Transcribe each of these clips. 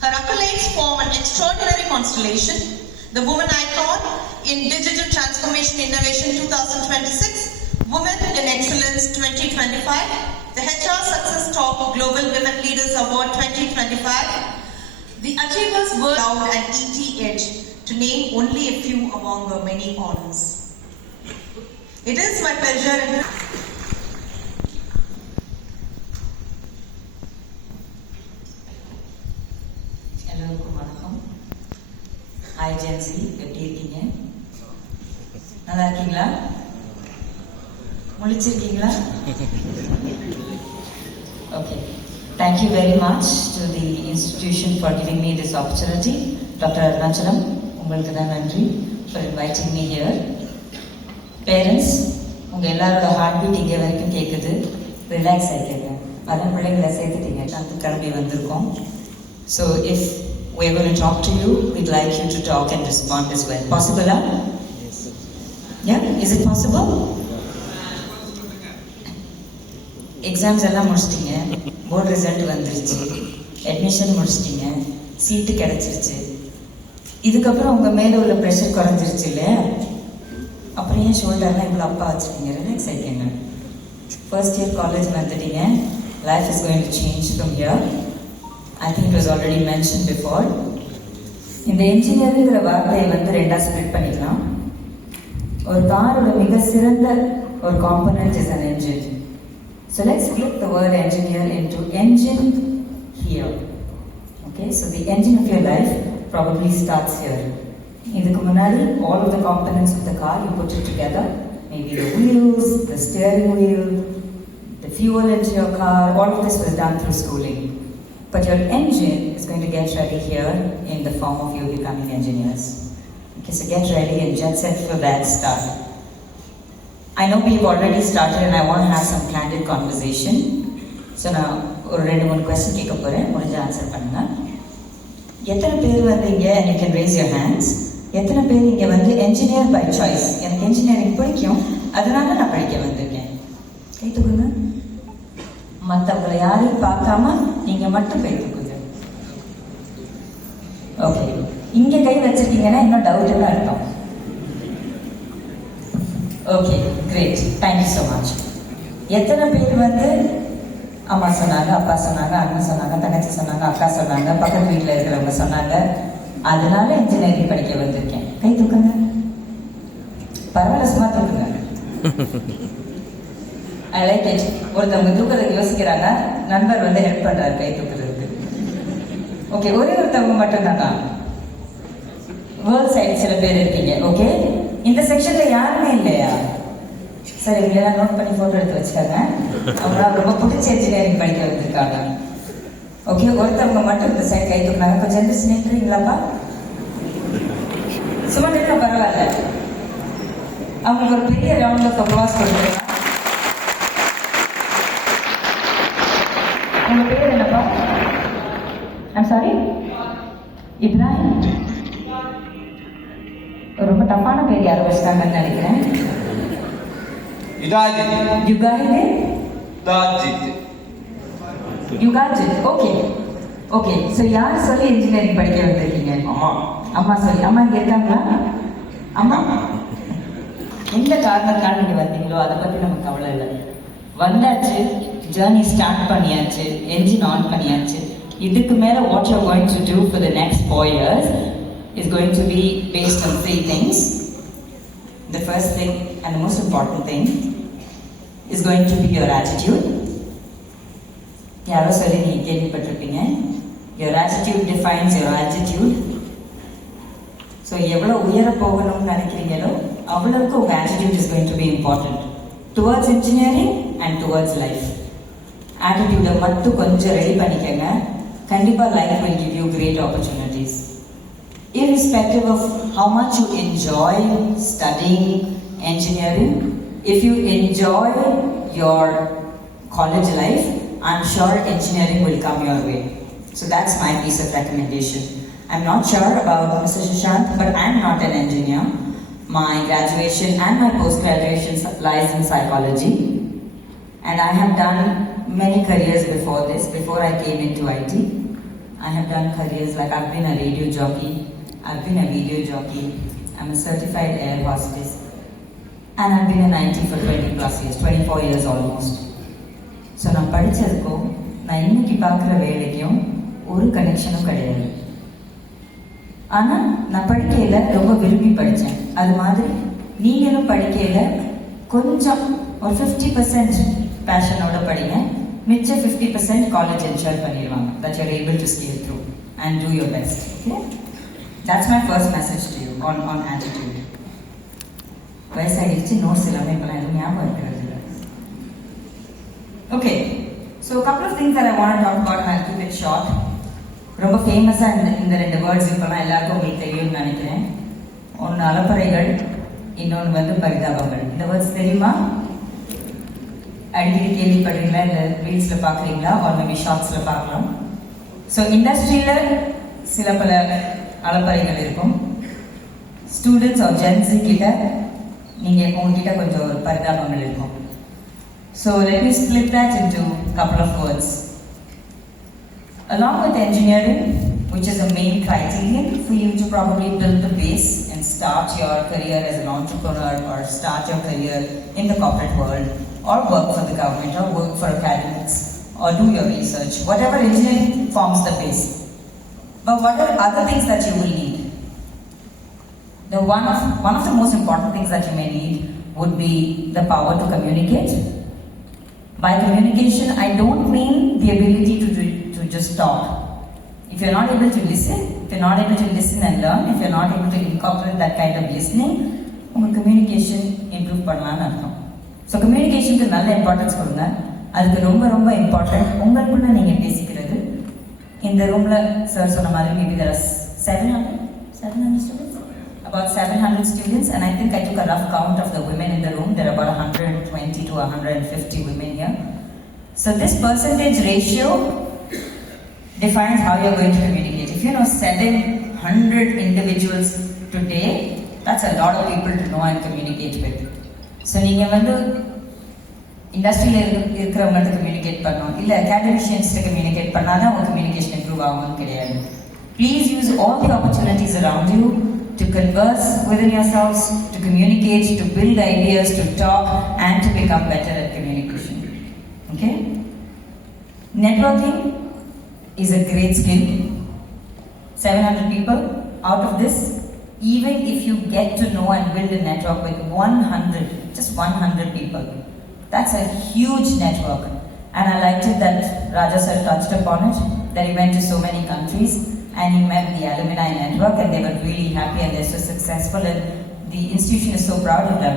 Her accolades form an extraordinary constellation, the Woman Icon in Digital Transformation Innovation 2026, Women in Excellence 2025, the HR Success Top Global Women Leaders Award 2025, the Achievers World Cloud and ET Edge, to name only a few among her many honors. It is my pleasure and எல்லாருக்கும் வணக்கம். Hi gen Z, எப்படி இருக்கீங்க? நல்லா இருக்கீங்களா? முழிச்சிருக்கீங்களா? Okay. Thank you very much to the institution for giving me this opportunity. Dr. Arunachalam, உங்களுக்கு தான் நன்றி for inviting me here. Parents, உங்க எல்லாரோட ஹார்ட் பீட் இங்கே வரைக்கும் கேட்குது. ரிலாக்ஸ் ஆகிக்கங்க. பல பிள்ளைங்களை சேர்த்துட்டீங்க. நான் கிளம்பி வந்திருக்கோம். So if we're going to talk to you, we'd like you to talk and respond as well. Possible? Yes. Yeah? Is it possible? Exams எல்லாம் முடிச்சிட்டிங்க, போர்டு ரிசல்ட் வந்துருச்சு, அட்மிஷன் முடிச்சிட்டிங்க, சீட்டு கிடச்சிருச்சு. இதுக்கப்புறம் உங்கள் மேலே உள்ள ப்ரெஷர் குறைஞ்சிருச்சு இல்லையா? அப்புறம் ஏன் ஷோல்டர்லாம் இவ்வளோ அப்பா வச்சுருக்கீங்க? ரிலாக்ஸ் ஆகிக்கங்க. ஃபர்ஸ்ட் இயர் காலேஜ் வந்துட்டீங்க. Life is going to change from here. I think it was already mentioned before. இந்த என்ஜினியருங்கிற வார்த்தையை வந்து ரெண்டாக ஸ்ப்ளிட் பண்ணிக்கலாம். ஒரு காரோட மிக சிறந்த ஒரு component is an engine. So let's split the word engineer into engine here. Okay, so the engine of your life probably starts here. இதுக்கு முன்னாடி all of the components of the car you put it together. Maybe the wheels, the steering wheel, the fuel into your car, all of this was done through schooling. But your engine is going to get ready here in the form of you becoming engineers. Okay, so get ready and jet set for that start. I know we've already started and I want to have some candid conversation. So now, ஒரு 2-3 question கேட்க போறேன். முடிஞ்ச answer பண்ணுங்க. எத்தனை பேர் வந்து இங்க, and you can raise your hands, எத்தனை பேர் இங்க வந்து engineer by choice, எனக்கு engineering பிடிக்கும், அதனால நான் படிக்க வந்திருக்கேன்? கை தூக்குங்க. மற்றவங்களை யாரையும் பார்க்காம நீங்க மட்டும் கை தூக்குங்க. ஓகே, இங்க கை வச்சிருக்கீங்கன்னா இன்னும் டவுட்னு அர்த்தம். Okay, great, thank you so much. எத்தனை பேர் வந்து அம்மா சொன்னாங்க, அப்பா சொன்னாங்க, அண்ணன் சொன்னாங்க, தங்கச்சி சொன்னாங்க, அக்கா சொன்னாங்க, பக்கத்து வீட்டில் இருக்கிறவங்க சொன்னாங்க, அதனால இன்ஜினியரிங் படிக்க வந்திருக்கேன்? கை தூக்குங்க. பரவாயில்ல, சும்மா தூக்குங்க. I like it. ஒருத்தவங்க தூக்கிறதுக்கு யோசிக்கிறாங்க, நண்பர் வந்து ஹெல்ப் பண்றாரு கை தூக்குறதுக்கு. ஓகே, ஒரே ஒருத்தவங்க மட்டும் தானா? வேர்ல்ட் சைடு சில பேர் இருக்கீங்க. ஓகே, இந்த செக்ஷன்ல யாருமே இல்லையா? சரி, இவங்களெல்லாம் நோட் பண்ணி போட்டோ எடுத்து வச்சுக்காங்க. அவங்களா ரொம்ப பிடிச்ச இன்ஜினியரிங் படிக்க வந்திருக்காங்க. ஓகே, ஒருத்தவங்க மட்டும் இந்த சைடு கை தூக்குனாங்க. கொஞ்சம் எந்திரிச்சு நின்றுறீங்களாப்பா? சும்மா நின்று பரவாயில்ல. அவங்களுக்கு ஒரு பெரிய ரவுண்ட் ஆஃப் அப்ளாஸ் கொடுத்துருக்காங்க. உங்க பேர் என்னப்பா? I'm sorry, Ibrahim. ரொம்ப டஃப்பான பேர் யாரும் வச்சிட்டாங்கன்னு நினைக்கிறேன். யுகாஜித். Okay okay. ஸோ யார் சொல்லி இன்ஜினியரிங் படிக்க வந்திருக்கீங்க? அம்மா சொல்லி. அம்மா இங்கே இருக்காங்களா? அம்மா எந்த காரணத்தால் நீங்க வந்தீங்களோ அதை பத்தி நமக்கு கவலை இல்லை. வந்தாச்சு, ஜேர்னி ஸ்டார்ட் பண்ணியாச்சு, என்ஜின் ஆன் பண்ணியாச்சு. இதுக்கு மேலே what you going to do for the next 4 years is going to be based on 3 things. The first thing and the most important thing is going to be your attitude. யாரோ சொல்லி நீங்க கேள்விப்பட்டிருப்பீங்க, your attitude defines your altitude. So எவ்வளோ உயர போகணும்னு நினைக்கிறீங்களோ அவ்வளவுக்கு உங்க attitude is going to be important towards engineering and towards life. Attitude மட்டும் கொஞ்சம் ரெடி பண்ணிக்கங்க. கண்டிப்பா life will give you great opportunities. Irrespective of how much you enjoy studying engineering, if you enjoy your college life, I'm sure engineering will come your way. So that's my piece of recommendation. I'm not sure about Mr. Shashank, but I'm not an engineer. My graduation and my post-graduation lies in psychology. And I have done many careers before this, before I came into IT. I have done careers like I've been a radio jockey, I've been a video jockey, I'm a certified air hostess, and I've been in IT for 20 plus years, 24 years almost. So நான் படித்ததுக்கும் நான் இன்னைக்கு பார்க்குற வேலைக்கும் ஒரு கனெக்ஷனும் கிடையாது. ஆனால் நான் படிக்கையில் ரொம்ப விரும்பி படித்தேன். அது மாதிரி நீங்களும் படிக்கையில் கொஞ்சம் ஒரு 50% பேஷனோட படிங்க, மிச்ச 50% காலேஜ் என்ஜாய் பண்ணிடுவாங்க. That you're able to scale through and do your best. Okay? That's my first message to you on attitude. வயசாகிடுச்சு, நோட்ஸ் எல்லாமே இப்போலாம் எதுவும் ஞாபகம் இருக்கிறது இல்லை. Okay, so a couple of things that I want to talk about and I'll keep it short. ரொம்ப ஃபேமஸாக இந்த ரெண்டு வேர்ட்ஸ் இப்போலாம் எல்லாருக்கும் உங்களுக்கு தெரியும்னு நினைக்கிறேன். ஒன்று அலப்பறைகள், இன்னொன்று வந்து பரிதாபங்கள். இந்த வேர்ட்ஸ் தெரியுமா? அடிக்கடி கேள்விப்படுறீங்களா, இல்லை ரீல்ஸில் பார்க்குறீங்களா, ஒரு மேபி ஷார்ட்ஸில் பார்க்கலாம். ஸோ இண்டஸ்ட்ரியில் சில பல அலப்பறைகள் இருக்கும். ஸ்டூடெண்ட்ஸ் ஆர் ஜென்ஸு கிட்ட நீங்கள் உங்ககிட்ட கொஞ்சம் ஒரு பரிதாபங்கள் இருக்கும். So let me split that into couple of words. Along with engineering, which is a main criterion for you to probably build the base and start your career as an entrepreneur or start your career in the corporate world or work for the government or work for academics or do your research, whatever, engineering forms the base. But what are other things that you will need? One of the most important things that you may need would be the power to communicate. By communication, I don't mean the ability to just talk. If you're not able to listen, if you're not able to listen and learn, if you're not able to incorporate that kind of listening, உங்கள் communication improve பண்ணலான்னு அர்த்தம். So கம்யூனிகேஷனுக்கு நல்ல importance கொடுங்க. அதுக்கு ரொம்ப ரொம்ப important உங்களுக்குள்ள நீங்கள் பேசிக்கிறது. இந்த ரூமில் சார் சொன்ன மாதிரி maybe there are 700 students, about 700 students, and I think I took a rough count of the women in the room. There are about 120 to 150 women here. So this percentage ratio defines how you're going to communicate. If you know 700 individuals today, that's a lot of people to know and communicate with. So நீங்கள் வந்து இண்டஸ்ட்ரியில் இருக்கிறவங்கள்ட்ட communicate பண்ணணும், இல்லை அகாடமிஷியன்ஸ்ட்டு communicate பண்ணால் தான் உங்கள் communication improve ஆகும்னு கிடையாது. Please use all the opportunities around you to converse within yourselves, to communicate, to build ideas, to talk, and to become better at communication. Okay? Networking is a great skill. 700 people. Out of this, even if you get to know and build a network with 100 people, that's a huge network. And I liked it that Raja sir touched upon it, that he went to so many countries and he met the alumni network and they were really happy and they're so successful and the institution is so proud of them.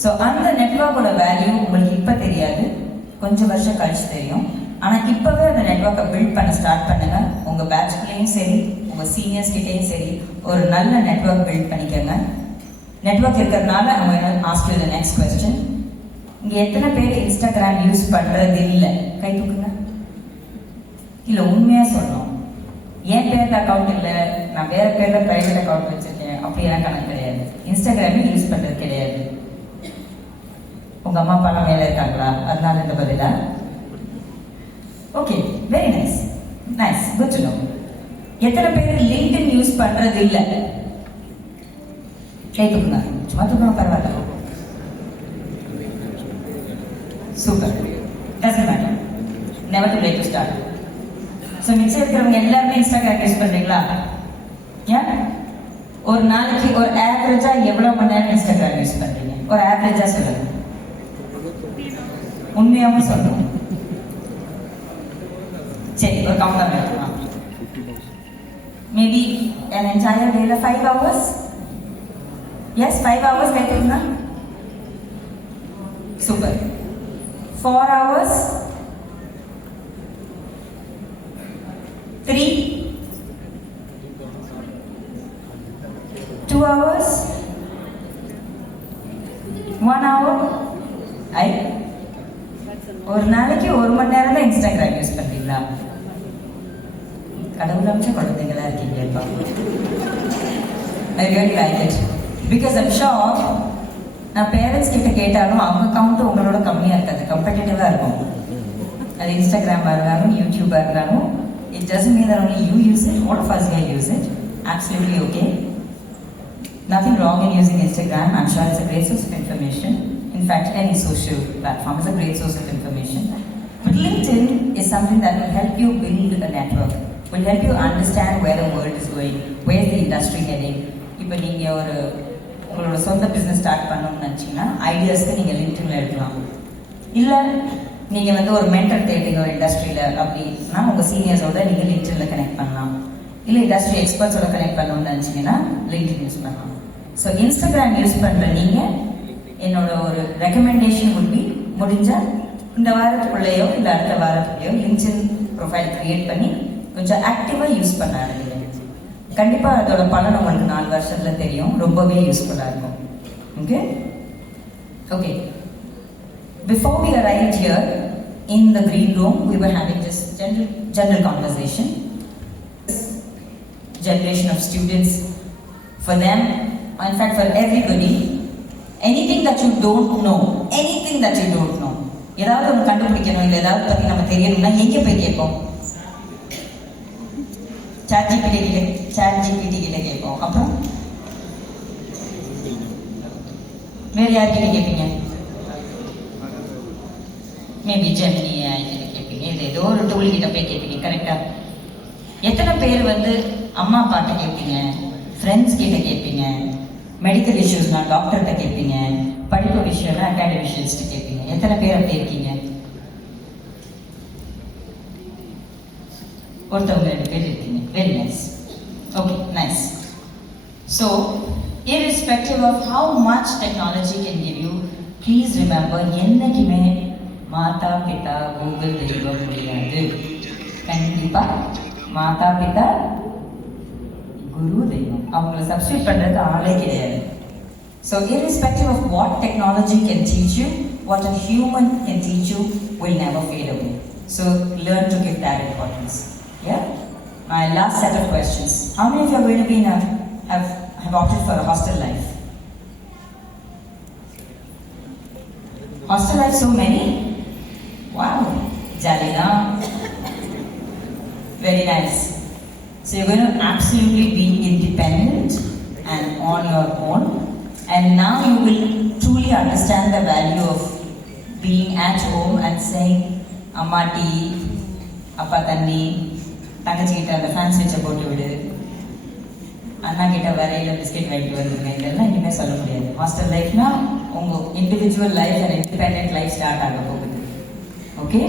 So அந்த நெட்வொர்க்கோட value உங்களுக்கு இப்போ தெரியாது, கொஞ்சம் வருஷம் கழிச்சு தெரியும். ஆனால் இப்போவே அந்த நெட்வொர்க்கை பில்ட் பண்ண ஸ்டார்ட் பண்ணுங்க. உங்கள் பேட்ச்லேயும் சரி, உங்கள் சீனியர்ஸ் கிட்டேயும் சரி, ஒரு நல்ல நெட்வொர்க் பில்ட் பண்ணிக்கோங்க. நெட்வொர்க் இருக்கிறதுனால நம்ம ask you the next question. இங்கே எத்தனை பேர் இன்ஸ்டாகிராம் யூஸ் பண்ணுறது இல்லை? கை தூக்குங்க. இல்லை, உண்மையாக சொல்லணும், என் பேரில் அக்கௌண்ட் இல்லை, நான் வேறு பேரில் ப்ரைவேட் அக்கௌண்ட் வச்சுருக்கேன், அப்படியெல்லாம் கணக்கு கிடையாது. இன்ஸ்டாகிராமே யூஸ் பண்ணுறது கிடையாது. உங்கள் அம்மா அப்பாலாம் மேலே இருக்காங்களா? அதனால இந்த பதிலா? Okay, very nice, good to know. எத்தனை பேர் லிங்க்டின் யூஸ் பண்ணுறது இல்லை? கை தூக்குங்க. சும்மா தூக்குங்க, பரவாயில்ல. Super. Doesn't matter, never to late to start. So மிச்சம் இருக்கிறவங்க எல்லாருமே இன்ஸ்டாகிராம் யூஸ் பண்ணுறீங்களா? ஏன் ஒரு நாளைக்கு ஒரு ஆவரேஜாக எவ்வளோ மணி நேரம் இன்ஸ்டாகிராம் யூஸ் பண்ணுறீங்க? ஒரு ஆவரேஜாக சொல்லுங்க, உண்மையாகவும் சொல்லணும். சரி, ஒரு கவுண்டர் எடுக்கலாம். Maybe an entire day 5 hours. Yes, 5 hours கேட்குறீங்களா? சூப்பர். 4 hours, 3, 2 hours, 1 hour. ஒரு நாளைக்கு 1 மணி நேரம் தான் இன்ஸ்டாகிராம் யூஸ் பண்றீங்களா? கடவுள் அமைச்ச குழந்தைங்களா இருக்கீங்களேப்பா. I really like it because I'm sure நான் பேரண்ட்ஸ் கிட்ட கேட்டாலும் அவங்க கவுண்ட் உங்களோட கம்மியாக இருக்காது, கம்பெட்டிட்டிவாக இருக்கும். அது இன்ஸ்டாகிராமாக இருந்தாலும் யூடியூபாக இருந்தாலும் It doesn't mean that only you use it, all of us here use it. Absolutely okay. Nothing wrong in using Instagram. I'm sure it's a great source of information. In fact, any social platform is a great source of information. But LinkedIn is something that will help you build a network, will help you understand where the world is going, where is the industry heading. இப்போ நீங்கள் உங்களோட சொந்த business start பண்ணணும்னு நினச்சிங்கன்னா ஐடியாஸ்க்கு நீங்கள் லிங்க்டின்ல எடுக்கலாம். இல்லை நீங்கள் ஒரு மென்டர் தேடுங்க ஒரு இண்டஸ்ட்ரியில் அப்படின்னா உங்கள் சீனியர்ஸோட நீங்கள் லிங்க்டின்ல கனெக்ட் பண்ணலாம். இல்லை இண்டஸ்ட்ரி எக்ஸ்பர்ட்ஸோட கனெக்ட் பண்ணணும்னு நினச்சிங்கன்னா லிங்க்டின் யூஸ் பண்ணலாம். ஸோ இன்ஸ்டாகிராம் யூஸ் பண்ணுற நீங்கள் என்னோட ஒரு ரெக்கமெண்டேஷன் உட்பி முடிஞ்சால் இந்த வாரத்துக்குள்ளேயோ இல்லை அடுத்த வாரத்துக்குள்ளேயோ லிங்க்டின் ப்ரொஃபைல் க்ரியேட் பண்ணி கொஞ்சம் ஆக்டிவாக யூஸ் பண்ண ஆரம்பிங்க. கண்டிப்பாக அதோட பலன் உங்களுக்கு 4 வருஷத்துல தெரியும். ரொம்பவே யூஸ்ஃபுல்லாக இருக்கும். Okay okay Before we arrived here in the green room, we were having just general conversation. Generation of students, for them, in fact for everybody, anything that you don't know, ஏதாவது ஒன்று கண்டுபிடிக்கணும் இல்லை ஏதாவது பற்றி நம்ம தெரியணும்னா எங்கே போய் கேட்போம்? சாட் ஜிபிடி கிட்ட கேட்போம். அப்புறம் வேறு யார்கிட்ட கேட்பீங்க? மேபி ஜெமினி கிட்ட கேட்பீங்க. இல்லை ஏதோ ஒரு டூல் கிட்ட போய் கேட்பீங்க. கரெக்டா? எத்தனை பேர் அம்மா அப்பாட்ட கேட்பீங்க, ஃப்ரெண்ட்ஸ் கிட்ட கேட்பீங்க, மெடிக்கல் இஷ்யூஸ்னா டாக்டர்கிட்ட கேட்பீங்க, படிப்பு விஷயம்னா அகாடமிஷியன்ஸ்ட்டு கேட்பீங்க. எத்தனை பேர் அப்படி இருக்கீங்க? ஒருத்தவங்க 2 பேர் இருக்கீங்க. Very nice. Okay nice. So irrespective of how much technology can give you, please remember என்னைக்குமே மாதா பிதா கூகுள் தெய்வம் முடியாது. கண்டிப்பா மாதா பிதா குரு தெய்வம், அவங்கள சப்ஸ்டியூட் பண்றது ஆளே கிடையாது. So irrespective of what technology can teach you, what a human can teach you will never fade away. So learn to give that importance. Yeah. My last set of questions. How many of you are going to be have opted for a hostel life? Hostel life, so many? Wow. Jalina. Very nice. So you're going to absolutely be independent and on your own. And now you will truly understand the value of being at home and saying, Amma tea, Appa thanni, தங்கச்சி கிட்ட அந்த fan ஸ்விட்சை போட்டு விடு, அண்ணா கிட்ட வரையில biscuit வாங்கிட்டு வந்துருங்க, இதெல்லாம் இனிமேல் சொல்ல முடியாது. ஹாஸ்டல் லைஃப்னா உங்கள் individual life and independent life start ஆக போகுது. ஓகே,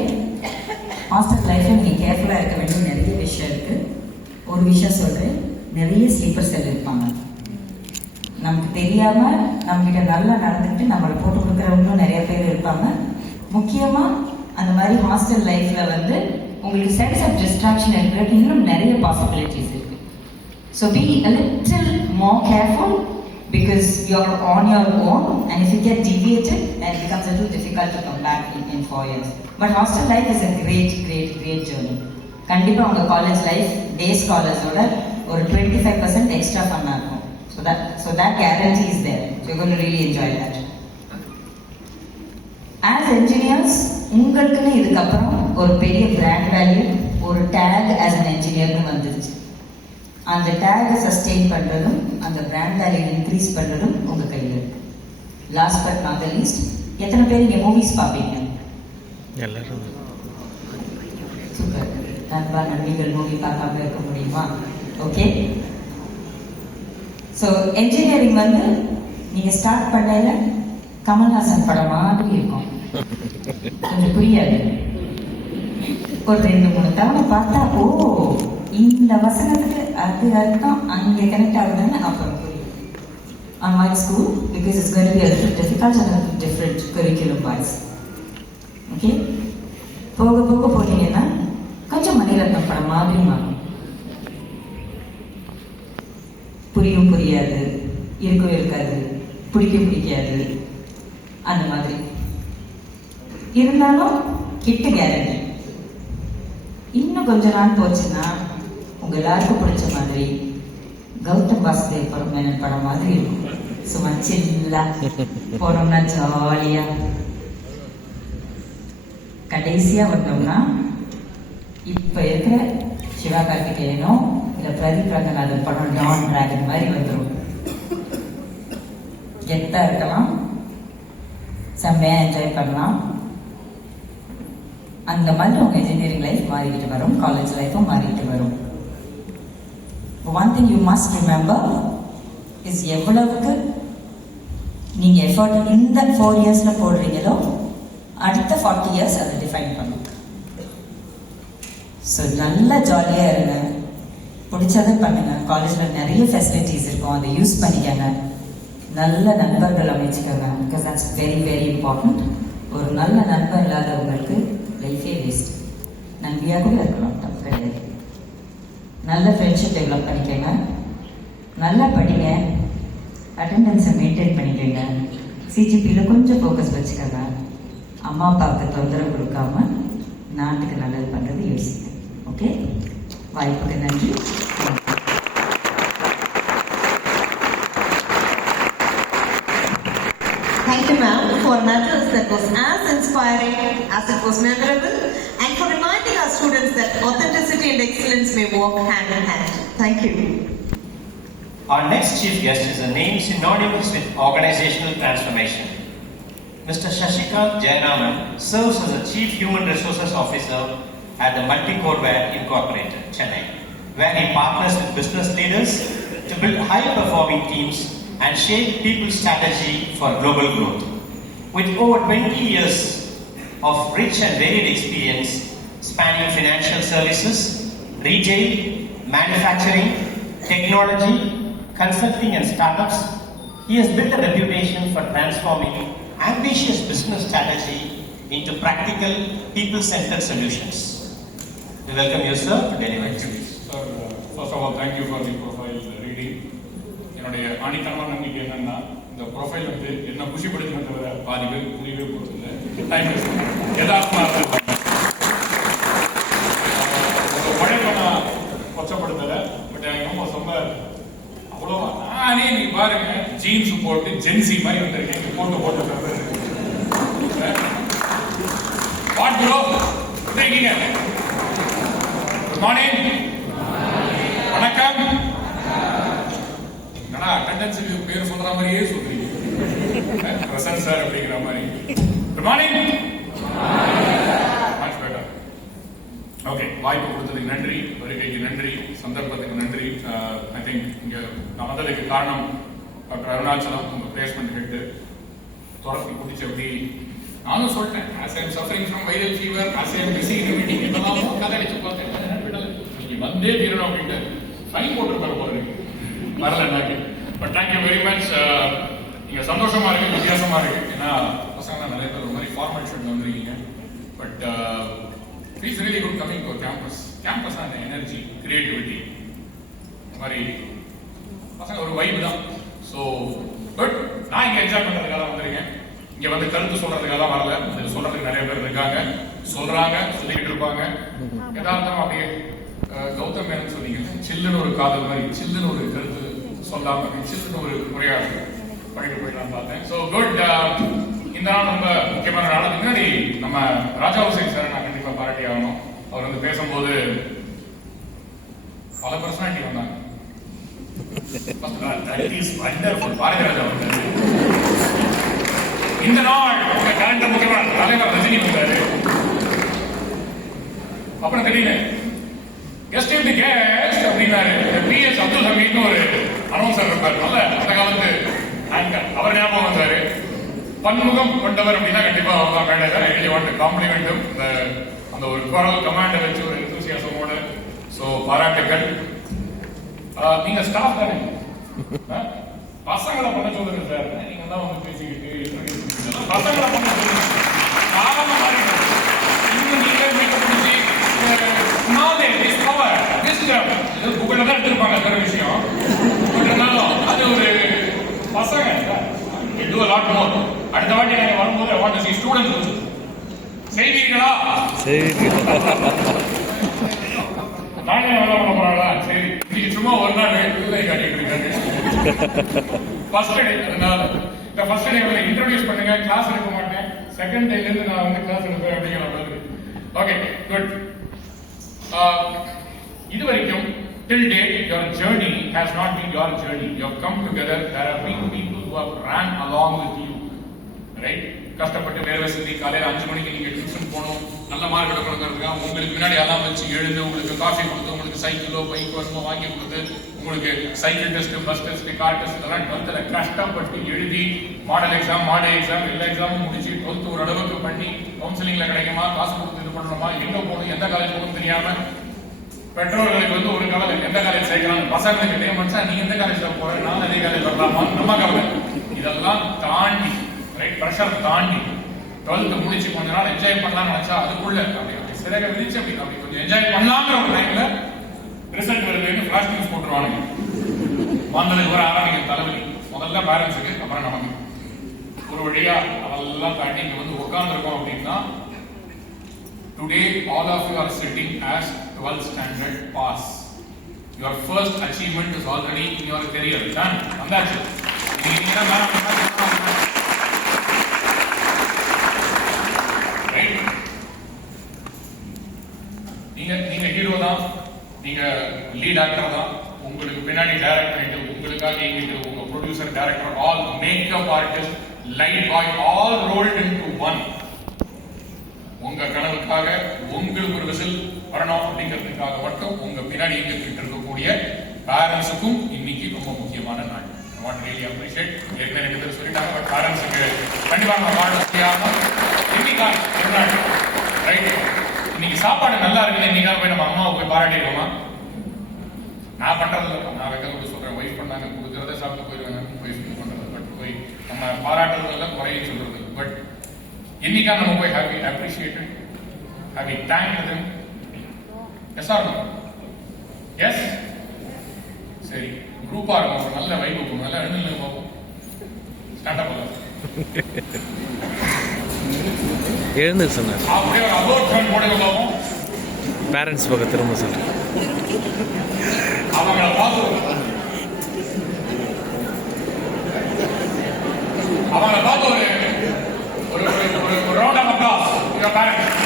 ஹாஸ்டல் லைஃப்பில் நீங்கள் கேர்ஃபுல்லாக இருக்க வேண்டிய நிறைய விஷயம் இருக்குது. ஒரு விஷயம் சொல்கிறேன், நிறைய ஸ்லீப்பர் செல் இருப்பாங்க. நமக்கு தெரியாமல் நம்மகிட்ட நல்லா நடந்துக்கிட்டு நம்மளை போட்டு கொடுக்குறவங்களும் நிறைய பேர் இருப்பாங்க. முக்கியமாக அந்த மாதிரி ஹாஸ்டல் லைஃப்பில் உங்களுக்கு சென்ஸ் ஆஃப் டிஸ்ட்ராக்ஷன் இருக்கிறது இன்னும் நிறைய பாசிபிலிட்டிஸ் இருக்கு. So be a little more careful because you are on your own and if you get deviated and it becomes a little difficult to come back in 4 years. But hostel life is a great journey. கண்டிப்பாக உங்கள் college life day ஸ்காலர்ஸோட ஒரு 25% extra ஃபன்னாக இருக்கும். So that guarantee is there. So you're going to really enjoy that. As engineers, உங்களுக்குன்னு இதுக்கப்புறம் ஒரு பெரிய brand value, ஒரு டேக் ஆஸ் அன் என்ஜினியர்னு வந்துருச்சு. அந்த டேகை சஸ்டெயின் பண்ணுறதும் அந்த பிராண்ட் வேல்யூ இன்க்ரீஸ் பண்ணுறதும் உங்கள் கையில் இருக்கு. Last but not the least, எத்தனை பேர் இங்கே மூவிஸ் பார்ப்பீங்க? சூப்பர். நண்பா நண்பிகள் மூவி பார்க்காம இருக்க முடியுமா? ஓகே. ஸோ என்ஜினியரிங் நீங்கள் ஸ்டார்ட் பண்ணல கமல்ஹாசன் படம் மாதிரி இருக்கும். கொஞ்சம் புரியாது. ஒரு 2-3 தவணை பார்த்தா ஓ இந்த வசனத்துக்கு அது அர்த்தம் அங்கே கனெக்ட் ஆகுதுன்னு அப்புறம் புரியும். On my school, because it's going to be a little difficult and a little different curriculum wise. Okay? போக போக போனீங்கன்னா கொஞ்சம் மணிரத்னம் படம் மாதிரி மாறும். புரியும் புரியாது, இருக்கவே இருக்காது, பிடிக்காது, அந்த மாதிரி இருந்தாலும் கிட்ட கேரண்டி. இன்னும் கொஞ்ச நாள் போச்சுன்னா உங்க எல்லாருக்கும் பிடிச்ச மாதிரி கௌதம் வாசுதேவ் மேனன் படம் மாதிரி இருக்கும். சும்மா சில்லா போனோம்னா ஜாலியா. கடைசியா வந்தோம்னா இப்ப இருக்கிற சிவகார்த்திகேயனோ இல்லை பிரதீப் ரங்கநாதன் படம் டான் டிராகன் மாதிரி வந்துடும். கெத்தாக இருக்கலாம், செம்மையாக என்ஜாய் பண்ணலாம். அந்த மாதிரி உங்கள் இன்ஜினியரிங் லைஃப் மாறிக்கிட்டு வரும், காலேஜ் லைஃப்பும் மாறிக்கிட்டு வரும். One thing you must remember is எவ்வளவுக்கு நீங்கள் எஃபர்ட் இந்த 4 இயர்ஸில் போடுறீங்களோ அடுத்த 40 இயர்ஸ் அதை டிஃபைன் பண்ணும். ஸோ நல்லா ஜாலியாக இருங்க, பிடிச்சதை பண்ணுங்க. காலேஜில் நிறைய ஃபெசிலிட்டிஸ் இருக்கும், அதை யூஸ் பண்ணிக்கங்க. நல்ல நண்பர்கள் அமைச்சுக்கோங்க, because that's very very important. ஒரு நல்ல நண்பர் இல்லாதவங்களுக்கு லைஃபே வேஸ்ட். நன்றியாக கூட இருக்கலாம், தப்பு கிடையாது. நல்ல ஃப்ரெண்ட்ஷிப் டெவலப் பண்ணிக்கோங்க, நல்லா படிங்க, அட்டெண்டன்ஸை மெயின்டைன் பண்ணிக்கோங்க, சிஜிபியில் கொஞ்சம் ஃபோக்கஸ் வச்சுக்கோங்க. அம்மா அப்பாவுக்கு தொந்தரவு கொடுக்காம நாட்டுக்கு நல்லது பண்ணுறது யோசிங்க. ஓகே, வாய்ப்புக்கு நன்றி. Thank you, ma'am, for an address that was as inspiring as it was memorable, and for reminding our students that authenticity and excellence may walk hand in hand. Thank you. Our next chief guest is a name synonymous with organizational transformation. Mr. Shashikant Jayaraman serves as the Chief Human Resources Officer at the Multicodeware Incorporated, Chennai, where he partners with business leaders to build high-performing teams and shape people's strategy for global growth. With over 20 years of rich and varied experience spanning financial services, retail, manufacturing, technology, consulting and startups, he has built a reputation for transforming ambitious business strategy into practical, people-centered solutions. We welcome you, sir, to Daily Ventures. Sir, first of all, thank you for the profile reading. என்னுடைய ஆணித்தனமான நம்பிக்கை என்னன்னா, இந்த profile வந்து என்ன குஷிப்படுத்தின தவிர பாதி பேர் புரியவே போகிறதில்லை. டைம் யதார்த்தமாக ஒரு பழையப்பனா கொச்சப்படுத்தலை, பட் எனக்கு ரொம்ப அவ்வளோ நானே நீ பாருங்க ஜீன்ஸ் போட்டு ஜென்சி மாதிரி வந்திருக்கேன், போட்டு வாட் ப்ரோ இருக்கீங்க? குட் மார்னிங், வணக்கம். என்னடா அட்டெண்டன்ஸுக்கு பேர் சொல்ற மாதிரியே சொல்றீங்க, பிரசன் சார் அப்படிங்கிற மாதிரி. Good morning, much better. Okay, வாய்ப்பு கொடுத்ததுக்கு நன்றி, வருகைக்கு நன்றி, சந்தர்ப்பத்துக்கு நன்றி. ஐ திங்க் இங்க நான் வந்ததுக்கு காரணம் டாக்டர் அருணாச்சலம், உங்க பிளேஸ்மெண்ட் ஹெட் தொடர்ந்து குடிச்சு அப்படி நானும் சொல்லிட்டேன். as I am suffering from viral fever, as I am busy in a meeting, இதெல்லாம் கதை அடிச்சு பார்த்தேன். நீங்க வந்தே தீரணும் அப்படின்ட்டு ஃபைன் போட்டுருப்பாரு போல இருக்கு, வரலன்னாக்கு. But thank you very much. நீங்க சந்தோஷமா இருக்கு, வித்தியாசமா இருக்கு. ஏன்னா பசங்க நிறைய பேர் ஒரு மாதிரி ஃபார்மல் ஷர்ட்ல வந்துருக்கீங்க. But it's really good coming to campus. Campus அந்த எனர்ஜி, கிரியேட்டிவிட்டி, இந்த மாதிரி பசங்க ஒரு வைப் தான். ஸோ பட் நான் இங்க என்ஜாய் பண்றதுக்காக வந்திருக்கேன். இங்க வந்து கருத்து சொல்றதுக்காக தான் வரல. இது சொல்றதுக்கு நிறைய பேர் இருக்காங்க, சொல்றாங்க, சொல்லிக்கிட்டு இருப்பாங்க. யதார்த்தமா அப்படியே கௌதம் மேனன் சொன்னீங்க, சில்லுன்னு ஒரு காதல் மாதிரி, சில்லுன்னு ஒரு கருத்து சொல்லாம சில்லுன்னு ஒரு உரையாடல் பண்ணிட்டு போயிடலாம் பார்த்தேன். So good. இந்த நாள் ரொம்ப முக்கியமான நாள். முன்னாடி நம்ம ராஜா ஹுசைன் சார் நான் கண்டிப்பா பாராட்டி ஆகணும். அவர் வந்து பேசும்போது பல பர்சனாலிட்டி வந்தாங்க. பாரதி ராஜா இந்த நாள் உங்க கலண்டர் முக்கியமான தலைவர் ரஜினி வந்தாரு. அப்புறம் திடீர்னு கெஸ்ட் இன் தி கெஸ்ட் அப்படின்னாரு. பிஎஸ் அப்துல் ஹமீத்னு ஒரு அனௌன்சர் இருப்பார், நல்ல அந்த காலத்து ஆங்கர், அவர் ஞாபகம் வந்தாரு. பன்முகம் கொண்டவர் அப்படின்னா கண்டிப்பா அவர் தான் மேடையில. I really want to compliment அந்த ஒரு குரல் கமாண்டை வச்சு ஒரு எந்தூசியாசமோட. ஸோ பாராட்டுகள். நீங்க ஸ்டாஃப் தானே, பசங்களை பண்ண சொல்லுங்க சார். நீங்க தான் வந்து பேசிக்கிட்டு பசங்களை பண்ண சொல்லுங்க. காரணம் மாறிடும். இன்னும் நீங்க மேக்கப் முடிச்சு நாலேஜ் பவர் விஸ்டம் உங்களை தான் எடுத்திருப்பாங்க வேற விஷயம். பட் இருந்தாலும் அது ஒரு பசங்க do a lot more. அடுத்த வாட்டி நீங்க வரும்போது I want to see students. செய்வீர்களா? நானே என்ன பண்ண போறாங்களா? சரி, இன்னைக்கு சும்மா ஒரு நாள் வேலை காட்டிட்டு இருக்காங்க. ஃபர்ஸ்ட் டே இந்த ஃபர்ஸ்ட் டே வந்து இன்ட்ரோடியூஸ் பண்ணுங்க, கிளாஸ் எடுக்க மாட்டேன். செகண்ட் டேல இருந்து நான் வந்து கிளாஸ் எடுப்பேன் அப்படிங்கிற மாதிரி. Okay, good. till date, your journey has not been your journey. You have come together. There have been people who have ran along with you, right? கஷ்டப்பட்டு வேலை செஞ்சு காலையில் 5 மணிக்கு நீங்க டியூஷன் போகணும், நல்ல மார்க் எடுக்கணுங்கிறதுக்காக உங்களுக்கு முன்னாடி அலாம் வச்சு எழுந்து உங்களுக்கு காஃபி கொடுத்து, உங்களுக்கு சைக்கிளோ பைக்கோ என்னமோ வாங்கி கொடுத்து, உங்களுக்கு cycle test, bus test, car test இதெல்லாம் 12th கஷ்டப்பட்டு எழுதி மாடல் எக்ஸாம் எல்லா எக்ஸாமும் முடிச்சு 12th ஒரு அளவுக்கு பண்ணி கவுன்சிலிங்ல கிடைக்குமா, காசு கொடுத்து இது பண்ணணுமா, எங்க போகணும், எந்த காலேஜ் போகணும் தெரியாம பெற்றோர்களுக்கு வந்து ஒரு கவலை, எந்த காலேஜ் சேர்க்கலாம், பசங்களுக்கு இதே மனுஷா நீங்க எந்த காலேஜ்ல போற, நான் அதே காலேஜ் வரலாமா, நம்ம கவலை. இதெல்லாம் தாண்டி ரைட் ப்ரெஷர் தாண்டி 12th முடிச்சு கொஞ்ச நாள் என்ஜாய் பண்ணலாம்னு நினைச்சா அதுக்குள்ள அப்படி சிறக விரிச்சு அப்படி கொஞ்சம் என்ஜாய் பண்ணலாங்கிற ஒரு டைம்ல ரிசல்ட் வருதுன்னு ஃபிளாஷ் நியூஸ் போட்டுருவானுங்க. வந்ததுக்கு வர ஆரம்பிக்கிற தலைவலி முதல்ல பேரண்ட்ஸுக்கு, அப்புறம் நமக்கு. ஒரு வழியா அதெல்லாம் தாண்டி இங்க வந்து உட்கார்ந்துருக்கோம் அப்படின்னா today all of you are sitting as 12th standard pass. Your first achievement is already in your career. Done. வந்தாச்சு. நீங்க நீங்க ஹீரோ தான், நீங்க லீட் ஆக்டர் தான், உங்களுக்கு பின்னாடி டைரக்ட் பண்ணிட்டு உங்களுக்காக இயங்கிட்டு உங்க producer, director, all makeup artist, light பாய், ஆல் ரோல்ட் இன்டு ஒன். உங்க கனவுக்காக உங்களுக்கு ஒரு விசில் வரணும் அப்படிங்கிறதுக்காக மட்டும் உங்க பின்னாடி இயங்கிட்டு இருக்கக்கூடிய பேரண்ட்ஸுக்கும் இன்னைக்கு ரொம்ப முக்கியமான நாள். I want to really appreciate. ஏற்கனவே ரெண்டு பேர் சொல்லிட்டாங்க, பட் பேரண்ட்ஸுக்கு கண்டிப்பாக வாழ்க்கையாக இன்னைக்கு ரைட். இன்னைக்கு சாப்பாடு நல்லா இருக்குன்னு இன்னைக்காக போய் நம்ம அம்மாவை போய் பாராட்டிருக்கோமா? நான் பண்றது இல்லை, நான் வைக்க சொல்றேன், ஒய்ஃப் பண்ணாங்க கொடுக்கறத சாப்பிட்டு போயிருவாங்க, ஒய்ஃப் பண்றது. பட் போய் நம்ம பாராட்டுறதுல குறைய சொல்றது. பட் இன்னைக்கா நம்ம போய் have we appreciated, have we thanked them? Yes or no? Yes. சரி, குரூப்பா இருக்கும், ஒரு நல்ல வைப் இருக்கும், நல்லா எழுந்து பார்ப்போம். ஸ்டாண்ட் அப் ஆகும். எழுந்து சொன்னார். அப்படியே ஒரு அபோட் ஃபன் போடுங்க பார்ப்போம். பேரண்ட்ஸ் பக்கம் திரும்ப சொல்றேன். அவங்கள பார்த்து ஒரு round of applause your parents.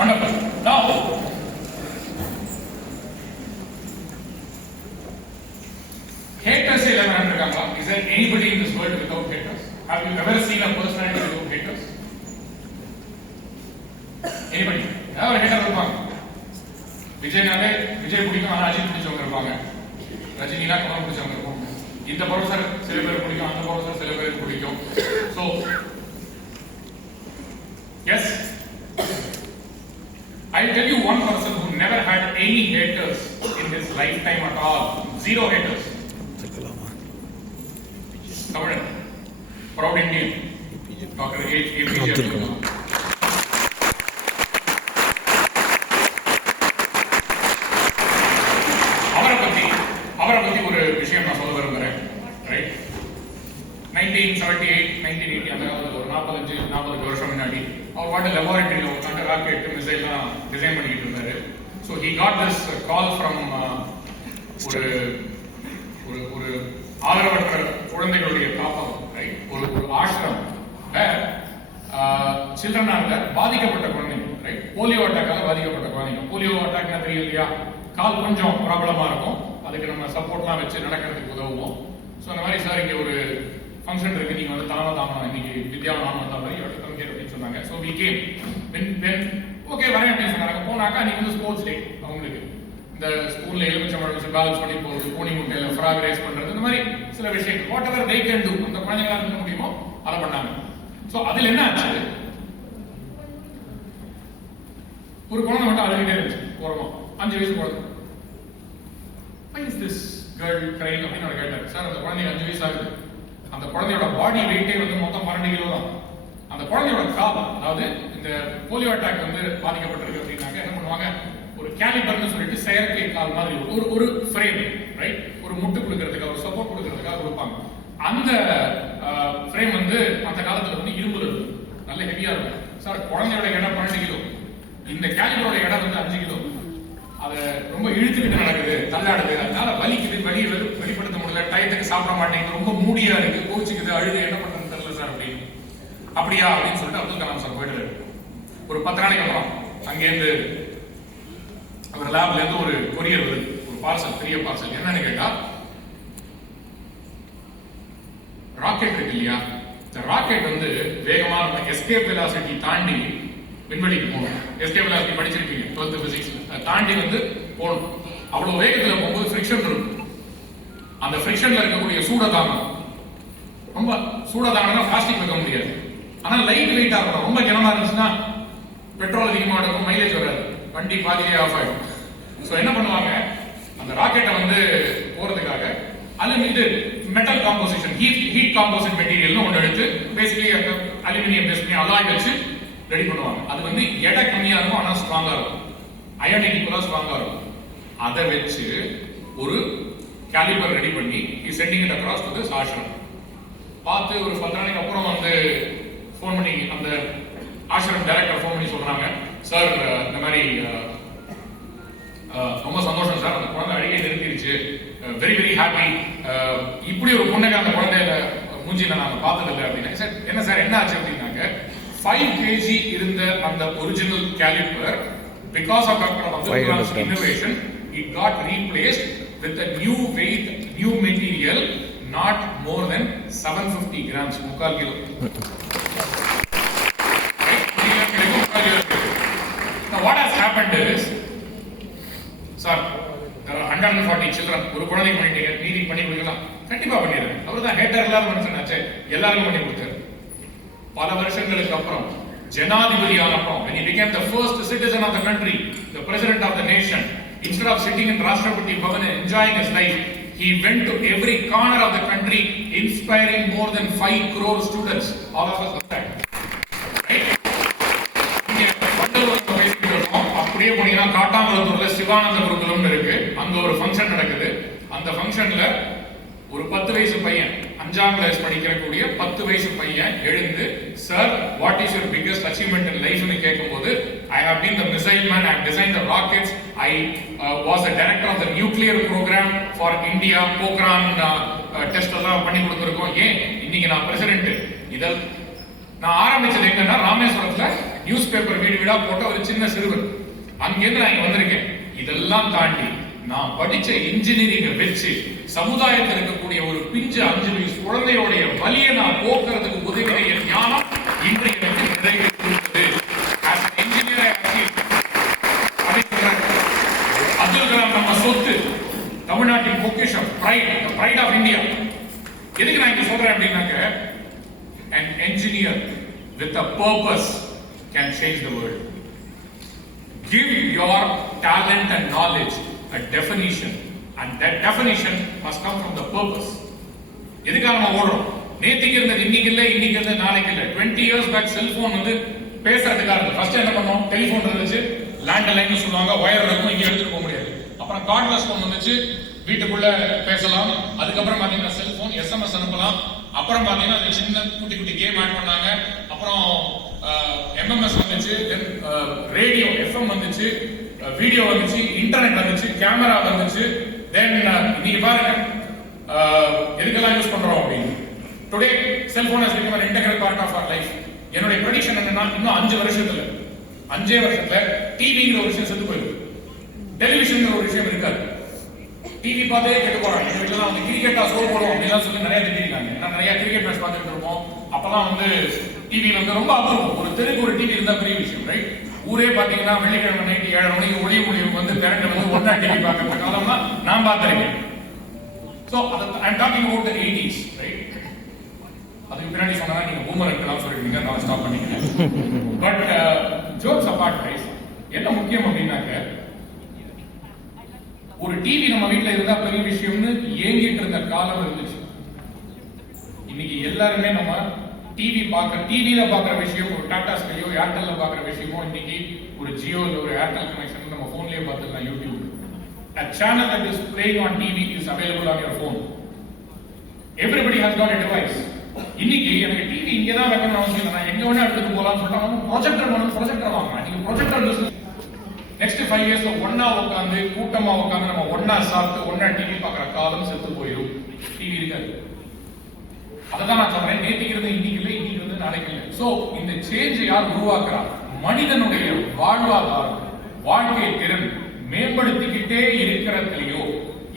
Wonderful. Now, haters irukanga. Is there anybody in this world without haters? Have you ever seen a personality without haters? Anybody? யாரோ ஹேட்டர் இருப்பாங்க. விஜய்னாலே விஜய் பிடிக்கும், ஆனா அஜித் பிடிச்சவங்க இருப்பாங்க. ரஜினினா கமல் பிடிச்சவங்க இருப்பாங்க. இந்த ப்ரொஃபசர் சில பேர் பிடிக்கும், அந்த ப்ரொஃபசர் சில பேருக்கு பிடிக்கும். So, yes. I'll tell you one person who never had any haters in his lifetime at all. Zero haters. Kamaran, proud Indian, Dr. APJ Abdul Kalam. அவரை பத்தி ஒரு விஷயம் நான் சொல்ல விரும்புறேன். ரைட், 1978, 1980 அந்த காலத்துல ஒரு 40 வருஷம் முன்னாடி அவர் வாட்ட லெபார்டரியில உட்காந்து ராக்கெட் மிசைல்லாம் டிசைன் பண்ணிட்டு இருந்தாரு. So he got this call from ஒரு ஒரு ஆதரவற்ற குழந்தைகளுடைய காப்பகம், ரைட், ஒரு ஆசிரமம், சில்ட்ரனால பாதிக்கப்பட்ட குழந்தைங்க, ரைட், போலியோ அட்டாக்கால பாதிக்கப்பட்ட குழந்தைங்க. போலியோ அட்டாக்னா தெரியும் இல்லையா, கால் கொஞ்சம் ப்ராப்ளமா இருக்கும், அதுக்கு நம்ம சப்போர்ட்லாம் வச்சு நடக்கிறதுக்கு உதவுவோம். ஸோ அந்த மாதிரி சார் இங்கே ஒரு ஃபங்க்ஷன் இருக்கு, நீங்க வந்து தாமதம் இன்னைக்கு வித்யாவனம் வந்த மாதிரி அப்படின்னு சொன்னாங்க. ஸோ வி கேம் ஓகே வரேன் அப்படின்னு சொன்னாங்க. போனாக்கா நீங்க வந்து ஸ்போர்ட்ஸ் டே, அவங்களுக்கு இந்த ஸ்கூல்ல எலுமிச்சம்பழம் வச்சு பேலன்ஸ் பண்ணி போறது, கோணி முட்டையில ஃப்ராக் ரேஸ் பண்றது, இந்த மாதிரி சில விஷயங்கள் what ever they can to, அந்த குழந்தைங்களால இருக்க முடியுமோ அதை பண்ணாங்க. ஸோ அதுல என்ன ஆச்சு, ஒரு குழந்தை மட்டும் அழுகிட்டே இருந்துச்சு ஓரமா, 5 வயசு குழந்தை. Why is this girl crying அப்படின்னு நான் கேட்டேன். சார் அந்த குழந்தைக்கு 5 வயசு ஆகுது, அந்த குழந்தையோட பாடி வெயிட்டே வந்து மொத்தம் 12 கிலோ தான். அந்த குழந்தையோட கால், அதாவது இந்த போலியோ அட்டாக் வந்து பாதிக்கப்பட்டிருக்கு அப்படின்னாக்க என்ன பண்ணுவாங்க, ஒரு கேலிபர்னு சொல்லிட்டு செயற்கை கால் மாதிரி ஒரு ஃப்ரேம், ரைட், ஒரு முட்டு கொடுக்கறதுக்காக, ஒரு சப்போர்ட் கொடுக்கறதுக்காக கொடுப்பாங்க. அந்த ஃப்ரேம் வந்து அந்த காலத்துல வந்து இரும்புல இருக்கும், நல்ல ஹெவியா இருக்கும். சார் குழந்தையோட எடை 12 கிலோ, இந்த கேலிபரோட எடை வந்து 5 கிலோ. அதை இழுத்துக்கிட்டு நடக்குது, தள்ளாடுது, அதனால வலிக்குது, வெளிப்படுத்த முடியல, டயத்துக்கு சாப்பிட மாட்டேங்குது, ரொம்ப மூடியா இருக்கு, கோச்சிக்குது, அழுது, என்ன பண்றதுன்னு தெரியல சார் அப்படின்னு. அப்படியா அப்படின்னு சொல்லிட்டு அப்துல் கலாம் சார் போயிட்டு ஒரு 10 நாளைக்கு அப்புறம் அங்கேருந்து அவர் லேப்ல இருந்து ஒரு கொரியர் வருது, ஒரு பார்சல், பெரிய பார்சல். என்னன்னு கேட்டா, ராக்கெட் இருக்கு இல்லையா, இந்த ராக்கெட் வந்து வேகமான எஸ்கேப் வெலாசிட்டி தாண்டி விண்வெளிக்கு போகணும். எஸ்கேப் வெலாசிட்டி படிச்சிருக்கீங்க 12th பிசிக்ஸ், தாண்டி வந்து போகணும். அவ்வளவு வேகத்துல போகும்போது ஃபிரிக்ஷன் இருக்கும். அந்த ஃபிரிக்ஷன்ல இருக்கக்கூடிய சூடதானம், ரொம்ப சூடதானம் பிளாஸ்டிக் வைக்க முடியாது, ஆனா லைட் வெயிட்டா இருக்கணும். ரொம்ப கனமா இருந்துச்சுன்னா பெட்ரோல் அதிகமா இருக்கும், மைலேஜ் வராது, வண்டி பாதியே ஆஃப் ஆயிடும். சோ என்ன பண்ணுவாங்க, அந்த ராக்கெட்டை வந்து போறதுக்காக அது metal composition, heat composite material ஒன்று எடுத்து பேசிக்கலி அலுமினியம் பேஸ் பண்ணி அலாய் வச்சு ரெடி பண்ணுவாங்க. அது வந்து எடை கம்மியா இருக்கும், ஆனா ஸ்ட்ராங்கா இருக்கும், அயன் ஈக்குவலா ஸ்ட்ராங்கா இருக்கும். அதை வச்சு ஒரு கேலிபர் ரெடி பண்ணி sending it across to this ashram. பார்த்து ஒரு 10 நாளைக்கு அப்புறம் வந்து ஃபோன் பண்ணி அந்த ஆஷ்ரம் டைரக்டர் ஃபோன் பண்ணி சொல்றாங்க, சார் இந்த மாதிரி ரொம்ப சந்தோஷம் சார், அந்த குழந்தை அழுகை நிறுத்திடுச்சு, வெரி வெரி ஹாப்பி, இப்படி ஒரு பொண்ணுக்கு அந்த குழந்தைய மூஞ்சில நாங்க பார்த்தது இல்லை அப்படின்னா. சார் என்ன சார் என்ன ஆச்சு அப்படின்னாங்க, 5 kg இருந்த அந்த original caliper, because of doctor Abdul Kalam's innovation, it got replaced with a new weight, new material, not more than 750 grams, 3/4 kilo. Now what has happened is, sir, there are 140 children, ஒரு குழந்தை பண்ணிட்டீங்க, மீதி பண்ணி கொடுக்கலாம், கண்டிப்பா பண்ணிடுறேன். அவர் தான் ஹேட்டர் இல்லாத மனுஷனாச்சே, எல்லாருக்கும் பண்ணி கொடுத்தாரு. பல வருஷங்களுக்கு அப்புறம் ஜனாதிபதி ஆனப்புறம், when he became the first citizen of the country, the president of the nation, instead of sitting in Rashtrapati Bhavan and enjoying his life, he went to every corner of the country, inspiring more than 5 crore students. All of us know that. அப்படியே போனீங்கன்னா காட்டாங்குளத்தூர்ல சிவானந்த குருகுலம் இருக்கு, அங்க ஒரு function நடக்குது. அந்த ஃபங்க்ஷன்ல ஒரு 10 வயசு பையன், 5ஆம் கிளாஸ் படிக்கக்கூடிய 10 வயசு பையன் எழுந்து, sir what is your biggest achievement in லைஃப்னு கேட்கும்போது, I have been the missile man, I have designed the rockets, I was the director of the nuclear programme for India, Pokhran test எல்லாம் பண்ணி கொடுத்துருக்கோம், ஏன் இன்னைக்கு நான் பிரசிடென்ட். இதில் நான் ஆரம்பிச்சது எங்கன்னா ராமேஸ்வரத்துல நியூஸ் பேப்பர் வீடு வீடா போட்ட ஒரு சின்ன சிறுவர், அங்கிருந்து நான் இங்க வந்திருக்கேன். இதெல்லாம் தாண்டி நான் படிச்ச இன்ஜினியரிங்கை வச்சு சமுதாயத்தில் இருக்கக்கூடிய ஒரு பிஞ்சு 5 வயசு குழந்தையோடைய வலியை நான் போக்குறதுக்கு உதவிய ஞானம் இன்றைய நிறைவேற்றிருக்கிறது. அப்துல் கலாம் நம்ம சொத்து, தமிழ்நாட்டின் பொக்கிஷம், pride of India. எதுக்கு நான் இங்க சொல்றேன் அப்படின்னாக்க, an engineer with a purpose can change the world. Give your talent and knowledge a definition, and that definition must come from the purpose. எதுக்காக நம்ம ஓடுறோம்? நேத்திக்கு இருந்தது இன்னைக்கு இல்ல, இன்னைக்கு இருந்தது நாளைக்கு இல்ல. 20 years back செல்போன் வந்து பேசுறதுக்காக இருந்தது. ஃபர்ஸ்ட் என்ன பண்ணோம், டெலிபோன் இருந்துச்சு, லேண்ட் லைன் சொல்லுவாங்க, ஒயர் இருக்கும், இங்க எடுத்துட்டு போக முடியாது. அப்புறம் கார்ட்லெஸ் போன் வந்துச்சு, வீட்டுக்குள்ள பேசலாம். அதுக்கப்புறம் பாத்தீங்கன்னா செல்போன், எஸ்எம்எஸ் அனுப்பலாம். அப்புறம் பாத்தீங்கன்னா சின்ன குட்டி குட்டி கேம் ஆட் பண்ணாங்க. அப்புறம் எம்எம்எஸ் வந்துச்சு, தென் ரேடியோ எஃப்எம் வந்துச்சு, வீடியோ வந்துச்சு, இன்டர்நெட் வந்துச்சு, கேமரா வந்துச்சு. தென் நீங்க பாருங்க எதுக்கெல்லாம் யூஸ் பண்றோம் அப்படின்னு. Today cellphone has become an integral part of our life. என்னுடைய ப்ரெடிக்ஷன் என்னன்னா, இன்னும் 5 வருஷத்துல டிவிங்கிற ஒரு விஷயம் செத்து போயிடும், டெலிவிஷன் ஒரு விஷயம் இருக்காது. டிவி பார்த்தே கேட்டு போறாங்க. எங்க வீட்டுல வந்து கிரிக்கெட்டா சோறு போடுவோம் அப்படின்னு சொல்லி நிறைய திட்டிருக்காங்க. ஏன்னா நிறைய கிரிக்கெட் மேட்ச் பார்த்துட்டு இருப்போம். அப்பெல்லாம் வந்து டிவி வந்து ரொம்ப அபூர்வம், ஒரு தெருக்கு ஒரு டிவி இருந்தா பெரிய விஷயம், ரைட்? ஊரே பாத்தீங்கன்னா வெள்ளிக்கிழமை நைட்டு 7 மணிக்கு ஒளி முடிவு வந்து திரண்டு வந்து ஒன்னா டிவி பார்க்கற காலம்னா நான் பார்த்திருக்கேன். So I am talking about the 80s, right? அதுக்கு பின்னாடி சொன்னா நீங்க பூமர் இருக்கலாம் சொல்லிருக்கீங்க, நான் ஸ்டாப் பண்ணிக்கிறேன். பட் ஜோக்ஸ் அபார்ட் கைஸ், என்ன முக்கியம் அப்படின்னாக்க, ஒரு டிவி நம்ம வீட்டுல இருந்தா பெரிய விஷயம்னு ஏங்கிட்டு இருந்த காலம் இருந்துச்சு. இன்னைக்கு எல்லாருமே நம்ம டிவில பாக்குற விஷயம், ஒரு டாடா ஸ்கையோ ஏர்டெல்ல பாக்குற விஷயமோ, இன்னைக்கு ஒரு ஜியோ இல்ல ஒரு ஏர்டெல் கனெக்ஷன் நம்ம போன்லயே பார்த்துக்கலாம். YouTube, a channel that is playing on TV is available on your phone. Everybody has got a device. இன்னைக்கு எனக்கு டிவி இங்க தான் வைக்கணும் அவசியம் இல்லை, நான் எங்க வேணா எடுத்துட்டு போலாம்னு சொல்லிட்டு ப்ரொஜெக்டர் வாங்கலாம். நீங்க ப்ரொஜெக்டர் நெக்ஸ்ட் 5 இயர்ஸ்ல ஒண்ணா உட்காந்து கூட்டமா உட்காந்து நம்ம ஒண்ணா சாப்பிட்டு ஒண்ணா டிவி பார்க்குற காலம் செத்து போயிடும். டிவி இருக்காது. அதான் நான் சொல்றேன், நேற்றுக்கு இருந்து இன்னைக்கு இல்லை, இன்னைக்கு இருந்து நாளைக்கு இல்லை. சோ இந்த சேஞ்ச் யார் உருவாக்குறா? மனிதனுடைய வாழ்வாதாரம், வாழ்க்கை திறன் மேம்படுத்திக்கிட்டே இருக்கிறதுலயோ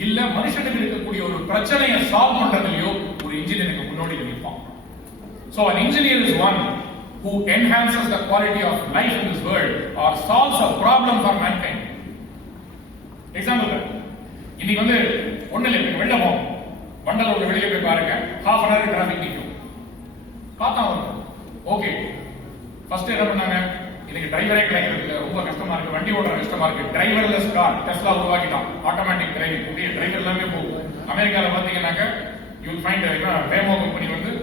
இல்ல மனுஷனுக்கு இருக்கக்கூடிய ஒரு பிரச்சனையை சால்வ் பண்றதுலயோ ஒரு இன்ஜினியருக்கு முன்னோடி நிற்பான். So an engineer is one who enhances the quality of life in this world or solves a problem for mankind. Example, இன்னைக்கு வந்து ஒண்ணு இல்லை, வெளில போவோம், வண்டலூர்ல வெளியே போய் பாருங்க, half an hour டிராபிக் நிற்கும். பார்த்தா வரும். ஓகே, ஃபர்ஸ்ட் என்ன பண்ணாங்க? இன்னைக்கு டிரைவரே கிடைக்கிறது இல்லை, ரொம்ப கஷ்டமா இருக்கு, வண்டி ஓட்டுற கஷ்டமா இருக்கு. டிரைவர்லெஸ் கார் டெஸ்லா உருவாக்கிட்டான், ஆட்டோமேட்டிக் டிரைவிங், புதிய டிரைவர் எல்லாமே போகும். அமெரிக்கால பாத்தீங்கன்னாக்க you will find Waymo company வந்து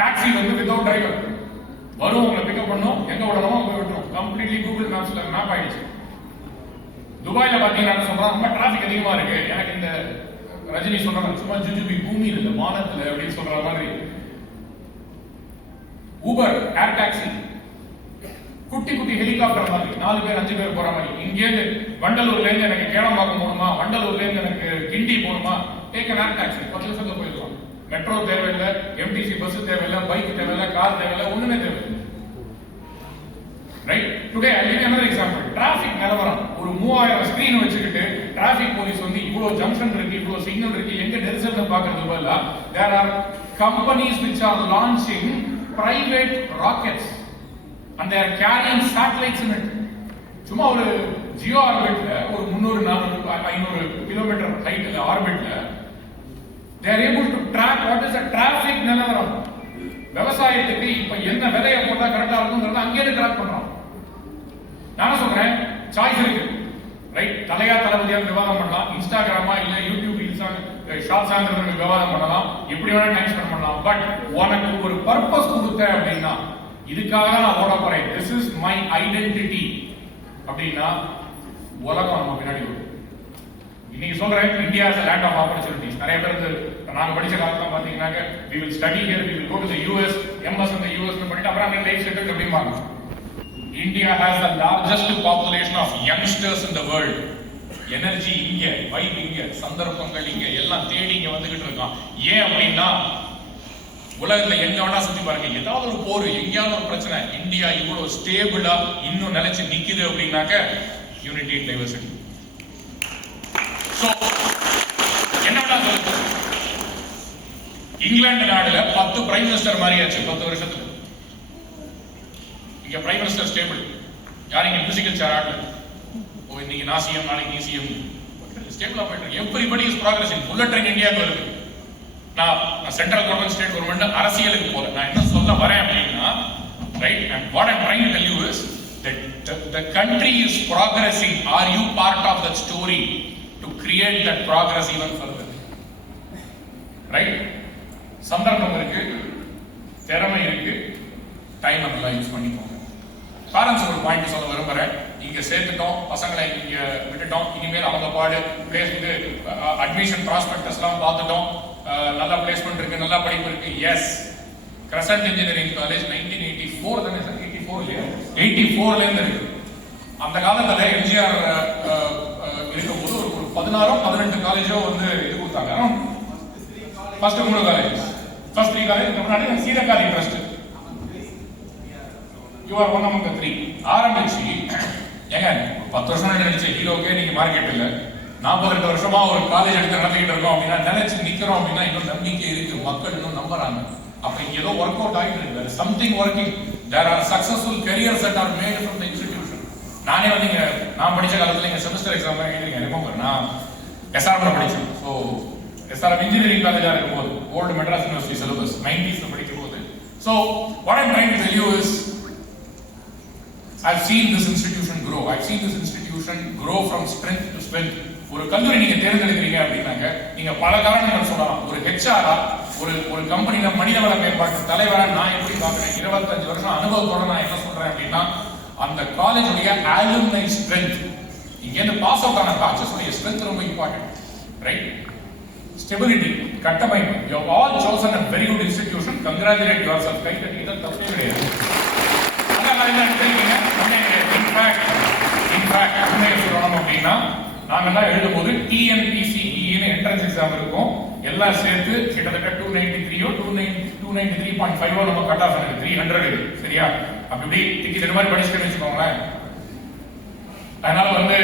டாக்ஸி வந்து வித்வுட் டிரைவர் வரும், உங்களை பிக்கப் பண்ணும், எங்க விடணுமோ அங்க விட்டுரும். கம்ப்ளீட்லி கூகுள் மேப்ஸ்ல மேப் ஆயிடுச்சு. துபாயில பாத்தீங்கன்னா சொல்றாங்க ரொம்ப டிராபிக் அதிகமா இருக்கு, எனக்கு இந்த ரஜினி சொல்றாங்க சும்மா ஜுஜுபி பூமியில் இல்ல வானத்துல அப்படின்னு சொல்ற மாதிரி. ஊபர் ஏர் டாக்ஸி, குட்டி குட்டி ஹெலிகாப்டர் மாதிரி 4 பேர் 5 பேர் போற மாதிரி. இங்கேருந்து வண்டலூர்ல இருந்து எனக்கு கேளம்பாக்கம் போகணுமா, வண்டலூர்ல இருந்து எனக்கு கிண்டி போகணுமா, டேக் an ஏர் டாக்ஸி, 10 நிமிஷத்துல போயிடலாம். மெட்ரோ தேவையில்லை, எம்டிசி பஸ் தேவையில்லை, பைக் தேவையில்லை, கார் தேவையில்லை, ஒண்ணுமே தேவையில்லை. Right? Today I give another example. Traffic நிலவரம், ஒரு 3000 ஸ்கிரீன் வச்சுக்கிட்டு டிராபிக் போலீஸ் வந்து இவ்வளவு ஜங்ஷன் இருக்கு, இவ்வளவு சிக்னல் இருக்கு, எங்க நெரிசல்னு பாக்குறது பதிலா there are companies which are launching private rockets and they are carrying satellites in it. சும்மா ஒரு ஜியோ ஆர்பிட்ல ஒரு 300 400 500 kilometre ஹைட்ல ஆர்பிட்ல they are able to track what is the traffic நிலவரம். விவசாயத்துக்கு இப்ப என்ன விதைய போட்டா கரெக்டா இருக்கும்ங்கறத அங்கேயே ட்ராக் பண்றோம். நான் சொல்றேன், சாய்ஸ் இருக்கு. ரைட்? தலையா தளபதியா விவாதம் பண்ணலாம், இன்ஸ்டாகிராமா இல்ல யூடியூப் ஷார்ட்ஸ் ஆங்கிறது விவாதம் பண்ணலாம், எப்படி வேணா டைம் ஸ்பெண்ட் பண்ணலாம். பட் உனக்கு ஒரு பர்பஸ் கொடுத்த அப்படின்னா இதுக்காக நான் ஓட போறேன், திஸ் இஸ் மை ஐடென்டிட்டி அப்படின்னா உலகம் நம்ம பின்னாடி வரும். இன்னைக்கு சொல்றேன், India is a land of opportunities. நிறைய பேர் வந்து நாங்க படிச்ச காலத்துல பாத்தீங்கன்னாக்க we will study here, we will go to the US, MS in the US பண்ணிட்டு அப்புறம் அங்க லைஃப் செட்டில் அப்படிம்பாங்க. India has the largest population of youngsters in the world. Energy இங்க, வைப் இங்க, சந்தர்ப்பங்கள் இங்க, எல்லாம் தேடி இங்க வந்துகிட்டு இருக்கான். ஏன் அப்படின்னா உலகத்துல எங்க வேணா சுத்தி பாருங்க, ஏதாவது ஒரு போர், எங்கேயாவது ஒரு பிரச்சனை, இந்தியா இவ்வளவு ஸ்டேபிளா இன்னும் நிலைச்சு நிக்குது அப்படின்னாக்க யூனிட்டி இன் டைவர்சிட்டி. சோ என்ன சொல்லுங்க, இங்கிலாந்து நாடுல 10 பிரைம் மினிஸ்டர் மாறியாச்சு 10 வருஷத்துல. இங்க பிரைம் மினிஸ்டர் ஸ்டேபிள், யாரும் இங்க மியூசிக்கல் சேர் ஆடல. ஓ இன்னைக்கு நான் சிஎம், நாளைக்கு நீ சிஎம், ஸ்டேபிளா போயிட்டு இருக்கு. Everybody is progressing. Bullet train இந்தியாவுக்கு வருது. நான் சென்ட்ரல் கவர்மெண்ட், ஸ்டேட் கவர்மெண்ட், அரசியலுக்கு போல. நான் என்ன சொல்ல வரேன் அப்படின்னா, right, and what I'm trying to tell you is that the country is progressing. Are you part of that story to create that progress even further? Right? சந்தர்ப்பம் இருக்கு, திறமை இருக்கு, டைம் நல்லா யூஸ் பண்ணிக்கோங்க. பேரண்ட்ஸ் ஒரு பாயிண்ட் சொல்ல விரும்புறேன். இங்க சேர்த்துட்டோம், பசங்களை இங்க விட்டுட்டோம், இனிமேல் அவங்க பாடு பிளேஸ் இது அட்மிஷன் ப்ராஸ்பெக்டஸ் எல்லாம் பார்த்துட்டோம், நல்ல பிளேஸ்மெண்ட் இருக்கு, நல்ல படிப்பு இருக்கு. எஸ், கிரசன்ட் இன்ஜினியரிங் காலேஜ் 1984 தானே சார், 84ல இருந்து இருக்கு. அந்த காலத்துல எம்ஜிஆர் இருக்கும்போது ஒரு 16 காலேஜோ வந்து இது கொடுத்தாங்க. ஃபர்ஸ்ட் 3 காலேஜ், ஃபர்ஸ்ட் 3 காலேஜ் முன்னாடி சீரகாதி trust, you are one among the 3 ஆரம்பிச்சு. ஏங்க 10 வருஷம் நினைச்ச ஹீரோக்கே நீங்க மார்க்கெட் இல்ல, 42 வருஷமா ஒரு காலேஜ் எடுத்து நடத்திட்டு இருக்கோம் அப்படின்னா, நினைச்சு நிக்கிறோம் அப்படின்னா இன்னும் நம்பிக்கை இருக்கு, மக்கள் இன்னும் நம்புறாங்க. அப்ப ஏதோ ஒர்க் அவுட் ஆகிட்டு இருக்கு, something working. There are successful careers that are made from the institution. நானே வந்து நான் படிச்ச காலத்துல இங்க செமஸ்டர் எக்ஸாம் எழுதிருக்கேன். ரிமெம்பர், நான் எஸ்ஆர்எம்ல படிச்சேன். ஸோ எஸ்ஆர்எம் இன்ஜினியரிங் காலேஜா இருக்கும்போது, old Madras university syllabus 90s படிக்கும் போது. So what I'm trying to tell you is I've seen this institution grow. I've seen this institution grow from strength to strength. ஒரு கல்லூரி நீங்க தேர்ந்தெடுக்கிறீங்க அப்படின்னாங்க, நீங்க பல காரணங்கள் சொல்லலாம். ஒரு ஹெச்ஆரா, ஒரு கம்பெனில மனிதவள மேம்பாட்டு தலைவரா நான் எப்படி பார்க்கிறேன், 25 வருஷம் அனுபவத்தோட நான் என்ன சொல்றேன் அப்படின்னா, அந்த காலேஜுடைய அலுமினை ஸ்ட்ரென்த், இங்க இருந்து பாஸ் அவுட் ஆன பேட்சஸ் உடைய ஸ்ட்ரென்த் ரொம்ப இம்பார்ட்டன்ட். ரைட்? ஸ்டெபிலிட்டி, கட்டமைப்பு. You have all chosen a very good institution. Congratulate yourself. கை தட்டி தான் தப்பே கிடையாது. In இன்ஃபேக்ட் உண்மையை சொல்லணும் அப்படின்னா நாங்கெல்லாம் எழுதும்போது டிஎன்பிசிஇன்னு என்ட்ரன்ஸ் எக்ஸாம் இருக்கும், எல்லாம் சேர்த்து கிட்டத்தட்ட 293 293.5 நம்ம கட் ஆஃப் எனக்கு 300 சரியா? அப்படி டிக்கெட் இந்த மாதிரி படிச்சுட்டு வச்சுக்கோங்களேன். அதனால வந்து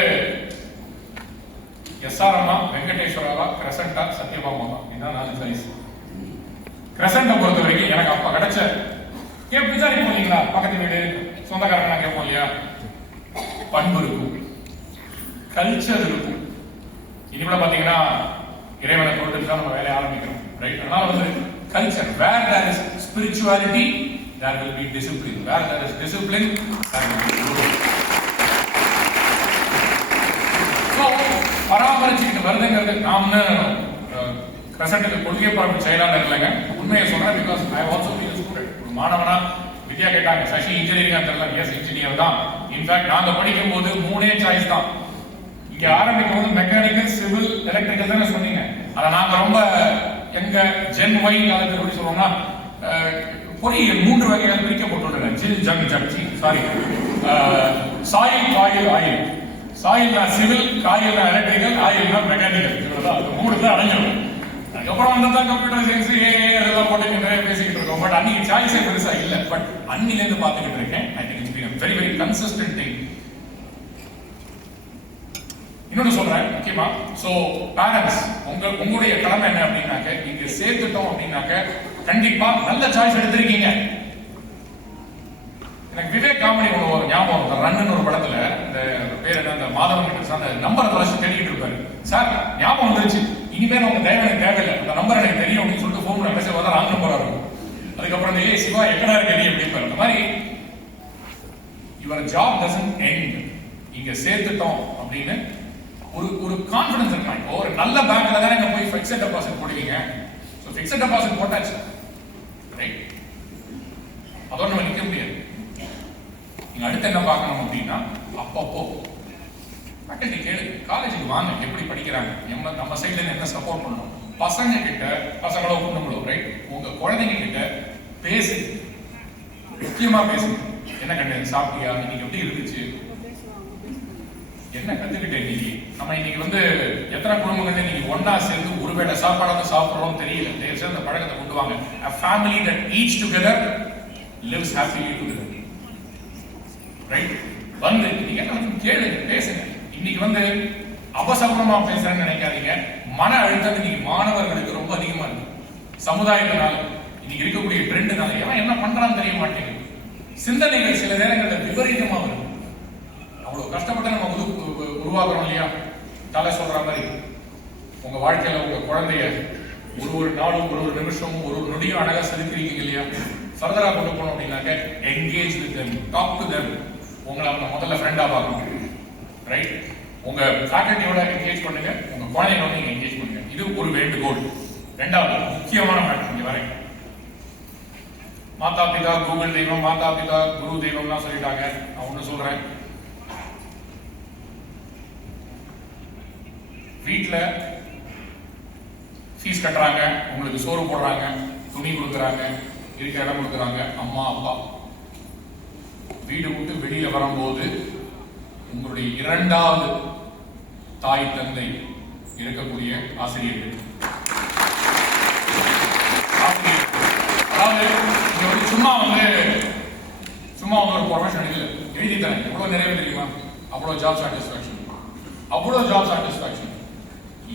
எஸ்ஆர்எம்மா, வெங்கடேஸ்வராவா, கிரசண்டா, சத்யபாமா இதுதான் 4 சாய்ஸ். கிரசண்டை பொறுத்த வரைக்கும் எனக்கு அப்ப கிடைச்ச எப்படிதான் போனீங்களா, பக்கத்து வீடு சொந்தக்காரங்க கேட்போம் இல்லையா, பண்பு இருக்கும், கல்ச்சர் இருக்கும். இனிமேல பாத்தீங்கன்னா இறைவனை பொறுத்து தான் நம்ம வேலையை ஆரம்பிக்கிறோம், ரைட்? அதனால வந்து culture, where there is spirituality there will be discipline, where there is discipline there will be growth. So பராமரிச்சுட்டு வருதுங்கிறது நாம பிரசன்ட்க்கு கொள்கை பரப்பு செயலாளர் இல்லைங்க, உண்மையை சொல்றேன். Because I also been student. ஒரு மாணவனா வித்யா கேட்டாங்க, சசி இன்ஜினியரிங் தெரியல, எஸ் இன்ஜினியர் தான். இன்ஃபேக்ட் நாங்க படிக்கும் போது 3 சாய்ஸ் தான். இங்க ஆரம்பிக்கும் போது மெக்கானிக்கல், சிவில், எலக்ட்ரிக்கல் தானே சொன்னீங்க. அதை நாங்க ரொம்ப எங்க ஜென் ஒய் காலத்துல எப்படி சொல்றோம்னா பொறியியல் 3 வகையாக பிரிக்கப்பட்டுள்ளன. ஜில் ஜங் ஜங்சி சாரி சாயில், காயில், ஆயில். சாயில்னா சிவில், காயில்னா எலக்ட்ரிக்கல், ஆயில்னா மெக்கானிக்கல். இவ்வளவுதான், அது 3 தான் அடைஞ்சிடும். அதுக்கப்புறம் வந்து தான் கம்ப்யூட்டர் சயின்ஸ் அதெல்லாம் போட்டு நிறைய பேசிக்கிட்டு இருக்கோம். பட் அன்னைக்கு சாய்ஸே பெருசா இல்ல. பட் அன்னிலேருந்து பார்த்துக்கிட்டு இருக்கேன். I think it's been very very consistent thing. இன்னொன்னு சொல்றேன் முக்கியமா, சோ பேரண்ட்ஸ் உங்களுடைய கடமை என்ன அப்படின்னாக்க, இங்க சேர்த்துட்டோம் அப்படின்னாக்க கண்டிப்பா நல்ல சாய்ஸ் எடுத்திருக்கீங்க. எனக்கு விவேக் காமெடி ஒரு ஞாபகம், இந்த ரன்னு ஒரு படத்துல இந்த பேர் என்ன, அந்த மாதவன் கிட்ட அந்த நம்பர் தொலைச்சு தேடிட்டு இருப்பாரு. சார் ஞாபகம் வந்துருச்சு, இனிமேல் உங்க தேவையான தேவையில்லை, அந்த நம்பர் எனக்கு தெரியும் அப்படின்னு சொல்லிட்டு போன் மெசேஜ் வந்தா ராங் நம்பரா இருக்கும். அதுக்கப்புறம் ஏ சிவா எக்கடா இருக்கு அப்படின்னு அந்த மாதிரி யுவர் ஜாப் டசன்ட் எண்ட். இங்க சேர்த்துட்டோம் அப்படின்னு ஒரு கான்ஃபிடன்ஸ் இருக்கா. இப்போ ஒரு நல்ல பேங்க்ல தானே இங்க போய் ஃபிக்ஸட் டெபாசிட் போடுவீங்க. சோ ஃபிக்ஸட் டெபாசிட் போட்டாச்சு, ரைட்? அதோட நம்ம நிக்க முடியாது. நீங்க அடுத்து என்ன பார்க்கணும் அப்படின்னா, அப்பப்போ ஃபேக்கல்டி கேளுங்க, காலேஜுக்கு வாங்க, எப்படி படிக்கிறாங்க, நம்ம சைட்ல என்ன சப்போர்ட் பண்ணணும். பசங்க கிட்ட, பசங்களோ பொண்ணுங்களோ, ரைட், உங்க குழந்தைங்க கிட்ட பேசு, முக்கியமா பேசுங்க. என்ன கண்டு சாப்பிட்டியா, இன்னைக்கு எப்படி இருந்துச்சு, என்ன கத்துக்கிட்டேன் இன்னைக்கு. நம்ம இன்னைக்கு வந்து எத்தனை குடும்பங்கள் இன்னைக்கு ஒன்னா சேர்ந்து ஒருவேளை சாப்பாடு சாப்பிடுறோம் தெரியல. தயவு செய்து அந்த பழக்கத்தை கொண்டு வாங்க. A family that eats together lives happily together, right? வந்து நீங்க என்ன கேளுங்க, பேசுங்க. இன்னைக்கு வந்து அவசரமா பேசுறேன்னு நினைக்காதீங்க. மன அழுத்தம் இன்னைக்கு மாணவர்களுக்கு ரொம்ப அதிகமா இருக்கு. சமுதாயத்தினால இன்னைக்கு இருக்கக்கூடிய ட்ரெண்ட்னால எவன் என்ன பண்றான்னு தெரிய மாட்டேங்குது. சிந்தனைகள் சில நேரங்களில் விபரீதமா வருது. அவ்வளவு கஷ்டப்பட்டு நம்ம உருவாக்குறோம் இல்லையா? தலை சொல்ற மாதிரி உங்க வாழ்க்கையில உங்க குழந்தைய ஒரு நாளும் ஒரு நிமிஷமும் ஒரு நொடியும் அழகா செலுத்திருக்கீங்க இல்லையா? ஃபர்தரா கொண்டு போனோம் அப்படின்னாக்க engage with them, talk to them. உங்களை அவங்க முதல்ல ஃப்ரெண்டா பார்க்கணும், ரைட்? உங்க ஃபேக்கல்ட்டியோட என்கேஜ் பண்ணுங்க, உங்க குழந்தைங்களோட நீங்க என்கேஜ் பண்ணுங்க. இது ஒரு வேண்டுகோள். ரெண்டாவது முக்கியமான மேட்டர் இங்க வரை, மாதா பிதா கூகுள் தெய்வம், மாதா பிதா குரு தெய்வம்லாம் சொல்லிட்டாங்க. நான் ஒண்ணு சொல்றேன், வீட்டுல ஃபீஸ் கட்டுறாங்க, உங்களுக்கு சோறு போடுறாங்க, துணி கொடுக்குறாங்க, இருக்க இடம் கொடுக்குறாங்க அம்மா அப்பா. வீடு விட்டு வெளியில வரும்போது உங்களுடைய இரண்டாவது தாய் தந்தை இருக்கக்கூடிய ஆசிரியர்கள். அதாவது இங்க வந்து சும்மா வந்து ஒரு ப்ரொஃபஷன் இல்லை, எழுதி தரேன். எவ்வளவு நிறைய தெரியுமா? அவ்வளவு ஜாப் சாட்டிஸ்பாக்சன், அவ்வளவு ஜாப் சாட்டிஸ்பாக்சன்.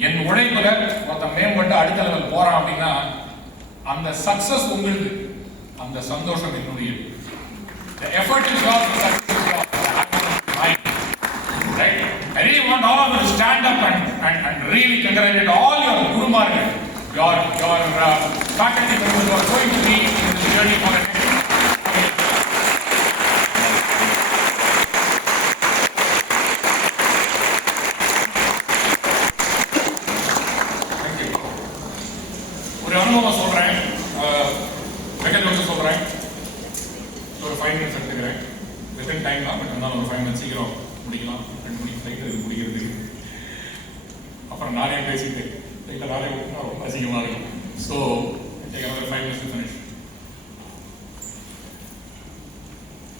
என் உழைப்புல ஒருத்தன் மேம்பட்டு அடுத்த லெவல் போறான் அப்படின்னா அந்த சக்சஸ் உங்களுக்கு, அந்த சந்தோஷம் என்னுடைய. The effort is yours, the success is yours, the happiness is mine. Right? I really want all of you to stand up and really congratulate all your gurumargal, your faculty members who are going to be in this journey for the next. ஒரு அனுபவம் சொல்றேன், வெங்கட் சொல்றேன். ஒரு 5 minutes எடுத்துக்கிறேன். Within time தான், but இருந்தாலும் ஒரு 5 minutes சீக்கிரம் முடிக்கலாம். 2 மணிக்கு ஃப்ளைட் அது முடிக்கிறது. அப்புறம் நானே பேசிட்டு ஃப்ளைட்டில் நானே ஓட்டினா ரொம்ப அசிங்கமாக இருக்கும். So 5 minutes to finish.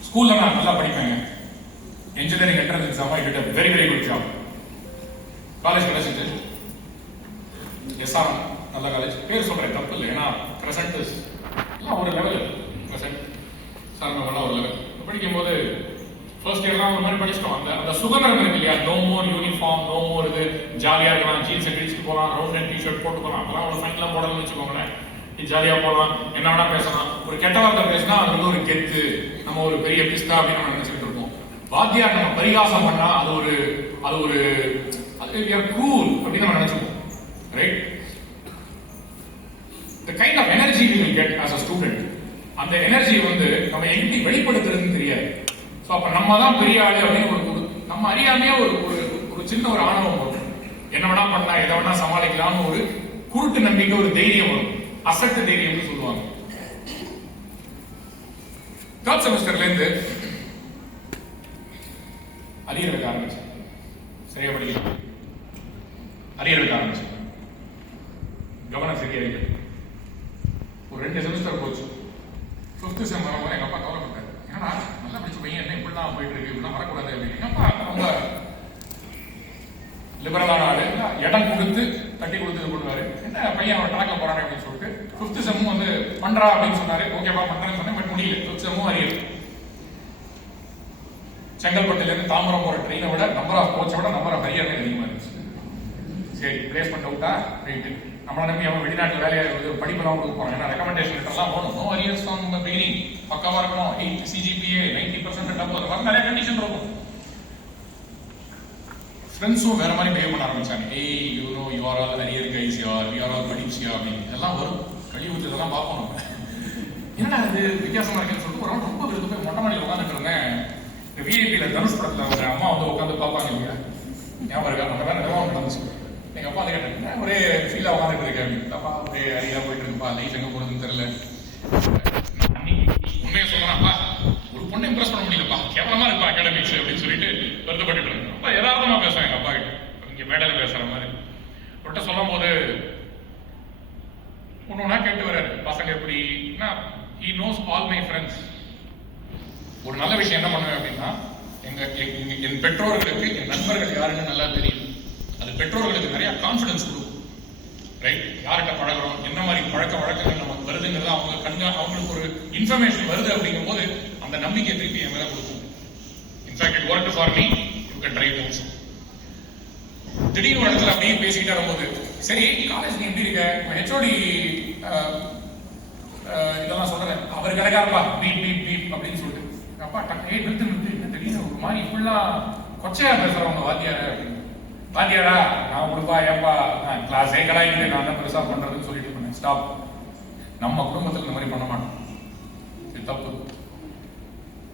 ஸ்கூலில் நான் நல்லா படிப்பேங்க. engineering entrance exam, I did a very, very good job. College கிடைச்சிட்டு SRM நல்ல காலேஜ், பேர் சொல்றேன் தப்பு இல்லை, ஏன்னா ப்ரெசென்ட் எல்லாம் ஒரு லெவல், ப்ரெசென்ட் சார்ந்தவங்களாம் ஒரு லெவல். படிக்கும் போது ஃபர்ஸ்ட் இயர்லாம் ஒரு மாதிரி படிச்சிட்டோம். அந்த சுதந்திரம் இருக்கு இல்லையா, no more uniform, no more இது, ஜாலியாக இருக்கலாம், ஜீன்ஸை கிழிச்சிட்டு போகலாம், ரவுண்ட் அண்ட் டிஷர்ட் போட்டு போகலாம், அதெல்லாம் ஒரு ஃபைன்லாம் போடணும்னு வச்சுக்கோங்களேன். ஜாலியாக போகலாம், என்ன வேணா பேசலாம். ஒரு கெட்ட வார்த்தை பேசினா அது வந்து ஒரு கெத்து, நம்ம ஒரு பெரிய பிஸ்தா அப்படின்னு நம்ம நினைச்சிட்டு இருப்போம். வாத்தியார் நம்ம பரிகாசம் பண்ணா அது ஒரு கூல் அப்படின்னு நம்ம நினைச்சுப்போம், right? The kind of energy we will get as a student, அந்த எனர்ஜி வந்து நம்ம எப்படி வெளிப்படுத்துறதுன்னு தெரியாது. ஸோ அப்ப நம்ம தான் பெரிய ஆளு அப்படின்னு நம்ம அறியாமையே ஒரு சின்ன ஒரு ஆணவம் வரும். என்ன வேணா பண்ணலாம், எதை வேணா சமாளிக்கலாம்னு ஒரு குருட்டு நம்பிக்கை, ஒரு தைரியம் வரும், அசட்டு தைரியம்னு சொல்லுவாங்க. தேர்ட் செமஸ்டர்ல இருந்து அரியர் வைக்க ஆரம்பிச்சு, சரியா படிக்கலாம், அரியர் வைக்க ஆரம்பிச்சு, கவனம் சரியா இருக்கு. ஒரு 2 செமஸ்டர் போச்சு. 5th செம் வரும்போது எங்க அப்பா கவலைப்பட்டாரு, ஏன்னா நல்லா படிச்சு பையன் என்ன இப்படிலாம் போயிட்டு இருக்கு, இப்படிலாம் வரக்கூடாது அப்படின்னு. எங்க அப்பா ரொம்ப லிபரலான ஆளு, இடம் கொடுத்து தட்டி கொடுத்து இது பண்ணுவாரு. என்ன பையன் அவன் ட்ராக்ல போறானே அப்படின்னு சொல்லிட்டு 5th செம்மும் வந்து பண்றா அப்படின்னு சொன்னாரு. ஓகேப்பா பண்றேன்னு சொன்னேன், பட் முடியல. 5th செம்மும் arrear. செங்கல்பட்டுல இருந்து தாம்பரம் போற ட்ரெயினை விட நம்பர் ஆஃப் கோச்சை விட நம்பர் ஆஃப் அரியர் அதிகமா இருந்துச்சு. சரி, பிளேஸ்மெண்ட் அவுட்டா, ரைட்டு. நம்மளை நம்பி அவன் வெளிநாட்டு வேலையை படிப்பெல்லாம் கொடுக்க போறான், ஏன்னா ரெக்கமெண்டேஷன் லெட்டர்லாம் போகணும். நோ அரியர்ஸ் ஃப்ரம் பிகினிங், பக்காவா இருக்கணும், 8 CGPA 90% டப், அது நிறைய கண்டிஷன் இருக்கும். ஃப்ரெண்ட்ஸும் வேற மாதிரி பிஹேவ் பண்ண ஆரம்பிச்சாங்க. ஏய் you know you are all arrear guys யார், வி ஆர் ஆல் படிப்ஸ் யா அப்படின்னு இதெல்லாம் வரும். கழிவு ஊத்து இதெல்லாம் பார்ப்போம் நம்ம. என்னடா அது வித்தியாசமா இருக்குன்னு சொல்லிட்டு ஒரு ரொம்ப விருது போய் மொட்டை மாடியில் உட்காந்துட்டு இருந்தேன். இந்த விஐபியில் தனுஷ் படத்தில் ஒரு அம்மா வந்து உட்காந்து பார்ப்பாங்க இல்லையா, ஞாபகம் இருக்கா? நம்ம வேற நிலவரம் நடந்துச்சு. எங்க அப்பா அதை கேட்டேன், ஒரே ஃபீலா உட்காந்துட்டு இருக்கேன் அப்படின்னு. அப்பா ஒரே அரியா போயிட்டு இருக்குப்பா, லைஃப் எங்க போறதுன்னு தெரியல. உண்மையை சொல்றேன்ப்பா, ஒரு பொண்ணை இம்ப்ரெஸ் பண்ண முடியலப்பா, கேவலமா இருப்பா அகாடமிக்ஸ் அப்படின்னு சொல்லிட்டு வருத்தப்பட்டு இருக்கேன். அப்பா யதார்த்தமா பேசுவேன் எங்க அப்பா கிட்ட, இங்க மேடையில பேசுற மாதிரி. அவர்கிட்ட சொல்லும் போது ஒன்னொன்னா கேட்டு வர்றாரு, பசங்க எப்படின்னா, he knows all my friends. ஒரு நல்ல விஷயம் என்ன பண்ணுவேன் அப்படின்னா, என் பெற்றோர்களுக்கு என் நண்பர்கள் யாருன்னு நல்லா தெரியும். அது பெற்றோர்களுக்கு நிறைய கான்ஃபிடன்ஸ் கொடுக்கும், ரைட்? யார்கிட்ட பழகிறோம், என்ன மாதிரி பழக்க வழக்கங்கள் நமக்கு வருதுங்கிறது அவங்களுக்கு ஒரு இன்ஃபர்மேஷன் வருது அப்படிங்கும் போது அந்த நம்பிக்கை திருப்பி என் மேல கொடுக்கும். In fact it work for me, you can try also. திடீர்னு ஒரு இடத்துல அப்படியே பேசிக்கிட்டே வரும்போது, சரி காலேஜ் நீ எப்படி இருக்க, ஹெச்ஓடி இதெல்லாம் சொல்றேன், அவர் கிடைக்காருப்பா பீப் பீப் பீப் அப்படின்னு சொல்லிட்டு அப்பா டக்கு நிறுத்து திடீர்னு ஒரு மாதிரி ஃபுல்லா கொச்சையா பேசுறவங்க வாத்தியாரா நான் கொடுப்பா ஏப்பா கிளாஸே கடாயிட்டு நான் தான் பெருசா பண்றதுன்னு சொல்லிட்டு பண்ணேன். ஸ்டாப். நம்ம குடும்பத்தில் இந்த மாதிரி பண்ண மாட்டோம், இது தப்பு.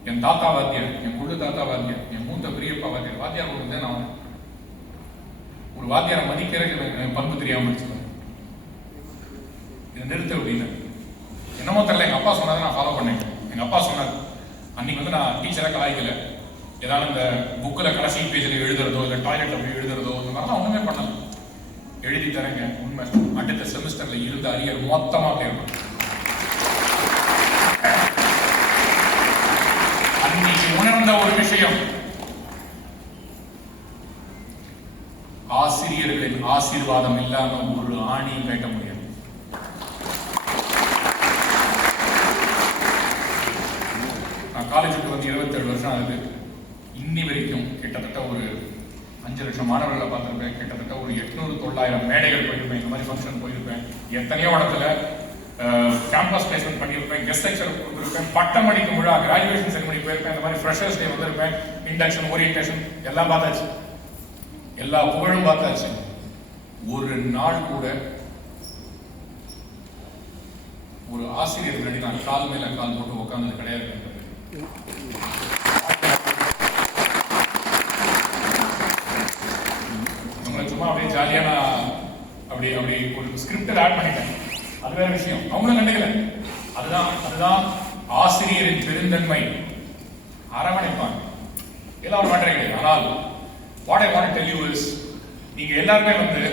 என் தாத்தா வாத்தியார், என் குழு தாத்தா வாத்தியார், என் மூத்த பெரியப்பா வாத்தியார், வாத்தியார் கொடுத்தேன் நான் ஒரு வாத்தியாரை மதிக்கிறதுக்கு பண்பு தெரியாம வச்சுக்கேன். இதை நிறுத்து அப்படின்னு என்னமோ தெரியல, எங்க அப்பா சொன்னதை நான் ஃபாலோ பண்ணேன். எங்க அப்பா சொன்னார், அன்னைக்கு வந்து நான் டீச்சரை கலாய்க்கல, ஏதாவது இந்த புக்கில் கடைசி பேஜில் எழுதுறதோ இல்லை டாய்லெட்ல போய் எழுதுறதோ இந்த மாதிரிலாம் ஒண்ணுமே பண்ணல. எழுதி தரேங்க, உண்மை. அடுத்த செமஸ்டர்ல இருந்த அரியர் மொத்தமா தேர்வு. அன்னைக்கு உணர்ந்த ஒரு விஷயம், ஆசிரியர்களின் ஆசீர்வாதம் இல்லாம ஒரு ஆணியும் கேட்க முடியாது. நான் காலேஜுக்கு வந்து 27 வருஷம் ஆகுது. இன்னி வரைக்கும் கிட்டத்தட்ட ஒரு 5 லட்சம் மாணவர்களை பார்த்திருப்பேன், கிட்டத்தட்ட ஒரு 800-900 மேடைகள் போயிருப்பேன், இந்த மாதிரி ஃபங்க்ஷன் போயிருப்பேன், எத்தனையோ இடத்துல கேம்பஸ் பிளேஸ்மெண்ட் பண்ணியிருப்பேன், கெஸ்ட் லெக்சர் கொடுத்துருப்பேன், பட்டமளிக்கும் விழா கிராஜுவேஷன் செரிமனி போயிருப்பேன், இந்த மாதிரி ஃப்ரெஷர்ஸ் டே வந்திருப்பேன், இண்டக்ஷன் ஓரியன்டேஷன் எல்லாம் பார்த்தாச்சு, எல்லா புகழும் பார்த்தாச்சு. ஒரு நாள் கூட ஒரு ஆசிரியர் முன்னாடி நான் கால் மேல கால் போட்டு உட்கார்ந்தது கிடையாது. நம்மளை சும்மா அப்படியே ஜாலியா நான் அப்படி ஒரு ஸ்கிரிப்ட் ஆட் பண்ணிட்டேன், அது வேற விஷயம். அவங்களும் கண்டுக்கல. அதுதான் ஆசிரியரின் பெருந்தன்மை. அரவணைப்பாங்க, எல்லாரும் மாட்டேங்க. ஆனால் what I want to tell you is, நீங்க எல்லாருமே வந்து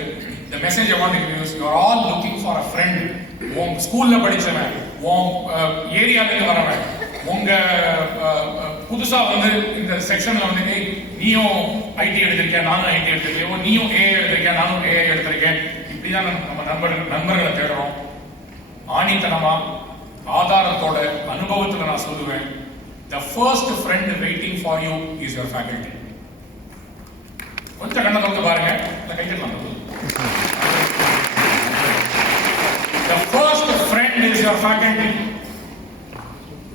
the message I want to give you is, you are all looking for a friend. உன் ஸ்கூல்ல படிச்சவன், உன் ஏரியால இருந்து வரவன், உங்க புதுசா வந்து இந்த செக்ஷன்ல வந்து நீயும் ஐடி எடுத்திருக்கேன், நானும் ஐடி எடுத்திருக்கேன், நீயும் ஏ எடுத்திருக்கேன், நானும் ஏ எடுத்திருக்கேன், இப்படிதான் நம்ம நண்பர்களை தேடுறோம். ஆணித்தனமா ஆதாரத்தோட அனுபவத்துல நான் சொல்லுவேன், the first friend waiting for you is your faculty. கொஞ்சம் கண்ணை திறந்து பாருங்க, இந்த கைத்தட்டலாம். The first friend is your faculty.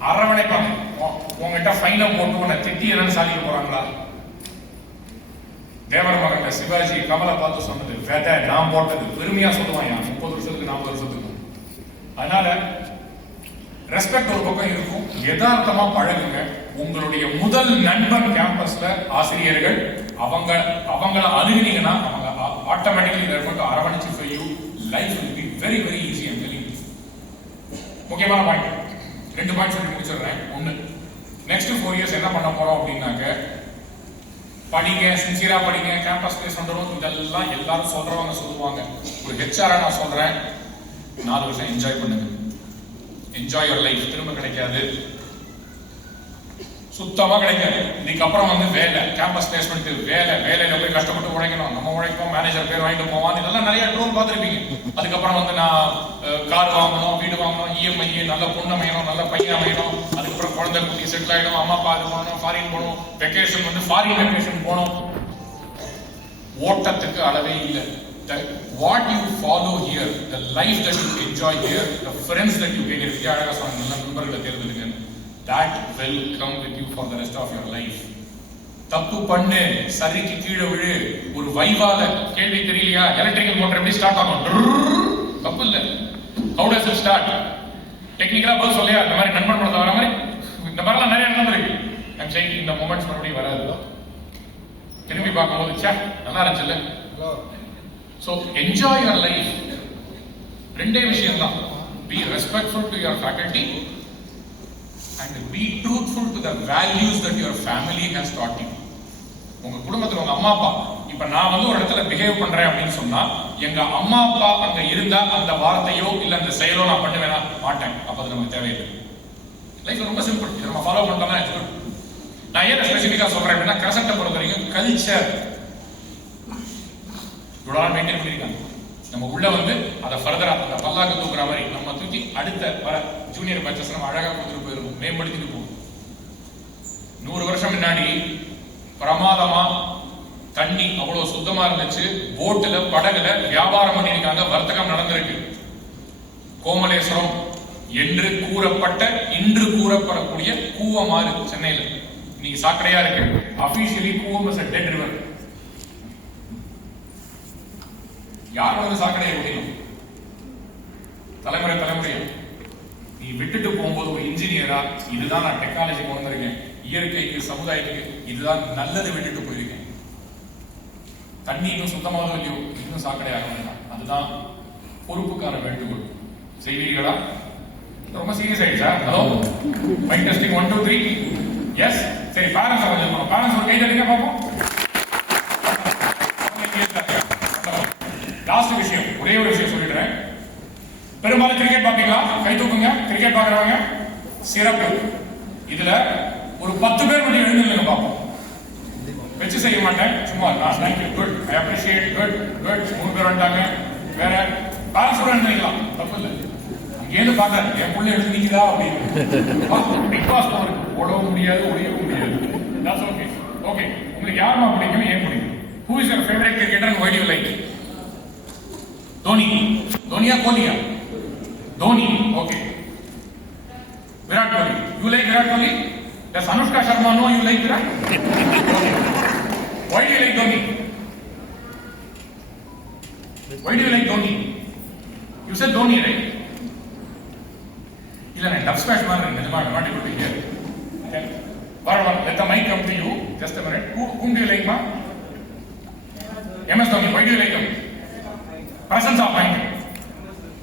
அரவணைப்பாங்க. உங்ககிட்ட ஃபைனை போட்டு உன்னை திட்டி எதாவது சாதிக்க போறாங்களா? தேவர மகன் சிவாஜி கமலை பார்த்து சொன்னது வெதை நான் போட்டது பெருமையா சொல்லுவான். 30 வருஷத்துக்கு 40 வருஷத்துக்கு. அதனால ரெஸ்பெக்ட் ஒரு பக்கம் இருக்கும், யதார்த்தமா பழகுங்க. உங்களுடைய முதல் நண்பன் கேம்பஸ்ல ஆசிரியர்கள். அவங்கள அணுகினீங்கன்னா அவங்க ஆட்டோமேட்டிக்கலி அரவணைச்சு for you. Life will be very very easy. I'm telling you. முக்கியமான பாயிண்ட் 2 பாயிண்ட் சொல்லி முடிச்சிடுறேன். ஒண்ணு, நெக்ஸ்ட் 4 இயர்ஸ் என்ன பண்ண போறோம் அப்படின்னாக்க, படிங்க, சின்சியரா படிங்க, கேம்பஸ் பிளேஸ்மெண்ட் வரும், இதெல்லாம் எல்லாரும் சொல்லுவாங்க. ஒரு ஹெச்ஆரா நான் சொல்றேன், 4 வருஷம் என்ஜாய் பண்ணுங்க. Enjoy your life. திரும்ப கிடைக்காது, சுத்தமா கிடைக்காது. இதுக்கப்புறம் வந்து வேலை, கேம்பஸ் பிளேஸ்மெண்ட், வேலையில போய் கஷ்டப்பட்டு உழைக்கணும். நம்ம உழைப்போம், மேனேஜர் பேர் வாங்கிட்டு போவான், இதெல்லாம் நிறைய ட்ரோல் பார்த்துருப்பீங்க. அதுக்கப்புறம் வந்து நான் கார் வாங்கணும், வீடு வாங்கணும், இஎம்ஐ, நல்ல பொண்ணு அமையணும், நல்ல பையன் அமையணும், அதுக்கப்புறம் குழந்தை குட்டி செட்டில் ஆகிடும், அம்மா அப்பா அது போகணும், ஃபாரின் போகணும், வெக்கேஷன் வந்து ஃபாரின் வெக்கேஷன் போகணும். ஓட்டத்துக்கு அளவே இல்லை. What you follow here, the life that you enjoy here, the friends that you get, அழகா சொன்ன நல்ல நண்பர்களை தேர்ந்தெடுங்க. That will come with you for the rest of your life. தப்பு பண்ணு, சரிக்கு கீழே விழு, ஒரு வைவால கேள்வி தெரியலையா, எலக்ட்ரிக்கல் மோட்டர் எப்படி ஸ்டார்ட் ஆகும், தப்பு இல்ல. How does it start? டெக்னிக்கலா பதில் சொல்லியா, இந்த மாதிரி நண்பன் படத்தை வர மாதிரி இந்த மாதிரிலாம் நிறைய நடந்திருக்கு. I'm saying இந்த மொமெண்ட்ஸ் மறுபடியும் வராது. திரும்பி பார்க்கும்போது சே நல்லா இருந்துச்சுல்ல. So enjoy your life. ரெண்டே விஷயம் தான், be respectful to your faculty and be truthful to the values that your family has taught you. உங்க குடும்பத்துல உங்க அம்மா அப்பா, இப்ப நான் வந்து ஒரு இடத்துல பிஹேவ் பண்றேன் அப்படின்னு சொன்னா, எங்க அம்மா அப்பா அங்க இருந்தா அந்த வார்த்தையோ இல்ல அந்த செயலோ நான் பண்ணுவேனா? மாட்டேன். அப்ப அது நமக்கு தேவையில்லை. லைஃப் ரொம்ப சிம்பிள், இதை நம்ம ஃபாலோ பண்ணிட்டோம்னா இட்ஸ் குட். நான் ஏன் ஸ்பெசிஃபிக்கா சொல்றேன் அப்படின்னா, கிரசன்ட்டை பொறுத்த வரைக்கும் கல்ச்சர் இவ்வளவு மெயின்டைன் பண்ணிருக்காங்க. நம்ம உள்ள வந்து அதை ஃபர்தரா அந்த பல்லாக்கு தூக்குற மாதிரி நம்ம தூக்கி அடுத்த வர ஜூனியர் பேச்சஸ் நம்ம அழகா கொடுத்துட்டு போயிருக்கோம், மேம்படுத்திட்டு போகும். 100 வருஷம் முன்னாடி பிரமாதமா தண்ணி அவ்வளவு சுத்தமா இருந்துச்சு, போட்டுல படகுல வியாபாரம் பண்ணிருக்காங்க, வர்த்தகம் நடந்திருக்கு. கோமலேஸ்வரம் என்று கூறப்பட்ட இன்று கூறப்படக்கூடிய கூவமாறு சென்னையில இன்னைக்கு சாக்கடையா இருக்கு. Officially Cooum is a dead river. யார் வந்து சாக்கடையை விடணும்? தலைமுறை நீ விட்டுட்டு போகும்போது ஒரு இன்ஜினியரா, இதுதான் நான் டெக்னாலஜி கொண்டு வந்திருக்கேன், இயற்கைக்கு சமுதாயத்துக்கு இதுதான் நல்லது விட்டுட்டு போயிருக்கேன். தண்ணி இன்னும் சுத்தமாக இல்லையோ, இன்னும் சாக்கடையாக வேண்டாம். அதுதான் பொறுப்புக்கான வேண்டுகோள். செய்வீர்களா? ரொம்ப சீரியஸ் ஆயிடுச்சா? Hello, mike testing 1 2 3. எஸ், சரி. பேரண்ட்ஸ் கொஞ்சம் பேரண்ட்ஸ் ஒரு கை தட்டுங்க பார்ப்போம். லாஸ்ட் விஷயம், ஒரே ஒரு விஷயம் சொல்லிடுறேன். பெரும்பாலும் கிரிக்கெட் பாப்பீங்களா? கை தூக்குங்க. கிரிக்கெட் பாக்குறவங்க சிறப்பு. இதுல ஒரு 10 பேர் மட்டும் எழுந்துங்க பார்ப்போம். வச்சு செய்ய மாட்டேன், சும்மா good, I appreciate, good good. 3 பேர் வந்துட்டாங்க. வேற பேரண்ட்ஸ் கூட எழுந்துக்கலாம், தப்பு இல்லை. அங்கேருந்து பார்த்தேன், என் பிள்ளை எழுந்து நிற்குதா அப்படின்னு. பிக் பாஸ் ஓடவும் முடியாது, ஒழியவும் முடியாது. Okay okay. உங்களுக்கு யாருமா பிடிக்கும், ஏன் பிடிக்கும்? Who is your favorite cricketer and why do you like? Dhoni या Kohli? Dhoni. Okay. Virat Kohli. You like Virat Kohli? Does Anushka Sharma know you like Virat? Okay. Why do you like Dhoni? Why do you like Dhoni? You said Dhoni, right? Illa na dub smash maar rahe hain. Not able to hear. Okay. Let the mic come to you. Just a minute. Whom do you like, ma? MS Dhoni. Why do you like him? Presence of mind.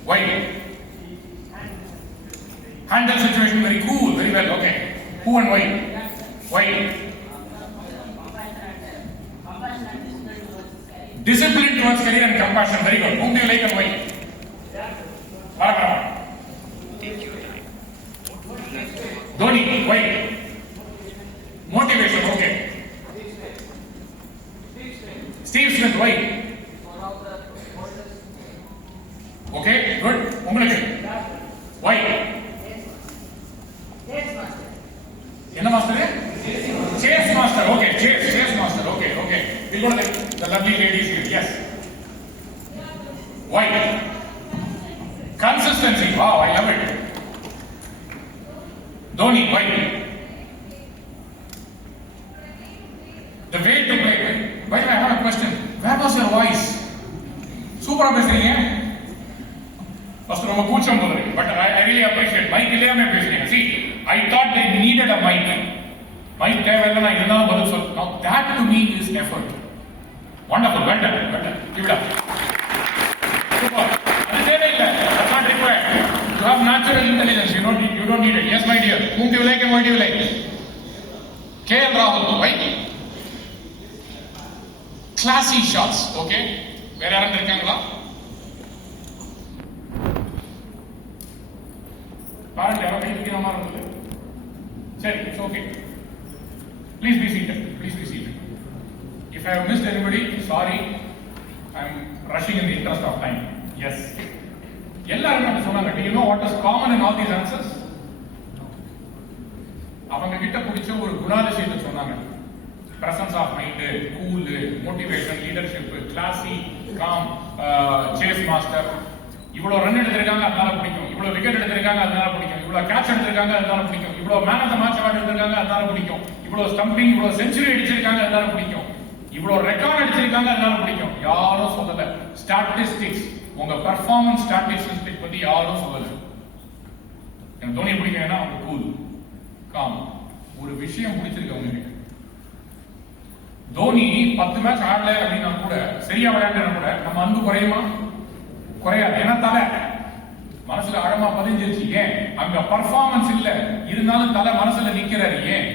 Why? Handle situation very cool, very well. Okay. Who and why? Why? Discipline towards career and compassion. Very good. Whom do you like and why? Dhoni, why? Motivation, okay. Steve Smith, why? Okay, good. உங்களுக்கு why? என்ன master? Chess master, okay. Chess master, okay. We'll go to the lovely ladies here. Yes. Why? Consistency. Wow, I love it. Dhoni, why? The way to play. Why I have a question. Where was your voice? Super பேசுறீங்க. First ரொம்ப கூச்சம் போடுறீங்க. But I really appreciate. Mic இல்லாம பேசுறீங்க. See, I thought they needed a mic. Mic தேவையில்லை நான் இருந்தாலும் பதில் சொல்ல. Now that to me is effort. Wonderful. Well done. Give it up. Super. அது தேவையில்லை. That's not required. You have natural intelligence. You don't need it. Yes, my dear. Whom do you like and why do you like? KL Rahul. Why? Classy shots. Okay. வேற யாரும் இருக்காங்களா? பாருங்க யாரும் இருக்கிற மாதிரி இருந்தது. சரி, it's okay. Please be seated. If I have missed anybody, sorry. I'm rushing in the interest of time. Yes. எல்லாரும் என்ன சொன்னாங்க? Do you know what is common in all these answers? அவங்க கிட்ட பிடிச்ச ஒரு குணாதிசயத்தை சொன்னாங்க. Presence of mind, cool, motivation, leadership, classy, calm, chase master. இவ்வளவு run எடுத்திருக்காங்க அதனால பிடிக்கும், இவ்வளவு விக்கெட் எடுத்திருக்காங்க அதனால பிடிக்கும், இவ்வளவு கேட்ச் எடுத்திருக்காங்க அதனால பிடிக்கும், இவ்வளவு man of the match award எடுத்திருக்காங்க அதனால பிடிக்கும், இவ்வளவு ஸ்டம்பிங், இவ்வளவு செஞ்சுரி அடிச்சிருக்காங்க அதனால பிடிக்கும், இவ்வளவு ரெக்கார்ட் அடிச்சிருக்காங்க அதனால பிடிக்கும். யாரும் சொல்லல. ஸ்டாட்டிஸ்டிக்ஸ், உங்க பெர்ஃபார்மன்ஸ் ஸ்டாட்டிஸ்டிக்ஸ் பத்தி யாரும் சொல்லல. எனக்கு தோனி பிடிக்கும்னா அவங்க கூல், காம். ஒரு விஷயம் பிடிச்சிருக்கு அவங்க. தோனி 10 மேட்ச் ஆடல அப்படின்னா கூட, சரியா விளையாடுனா கூட நம்ம அன்பு குறையுமா? குறையாது. ஏன்னா தலை மனசுல ஆழமா பதிஞ்சிருச்சு. ஏன்? அங்க பர்ஃபார்மன்ஸ் இல்ல, இருந்தாலும் தலை மனசுல நிக்கிறாரு. ஏன்?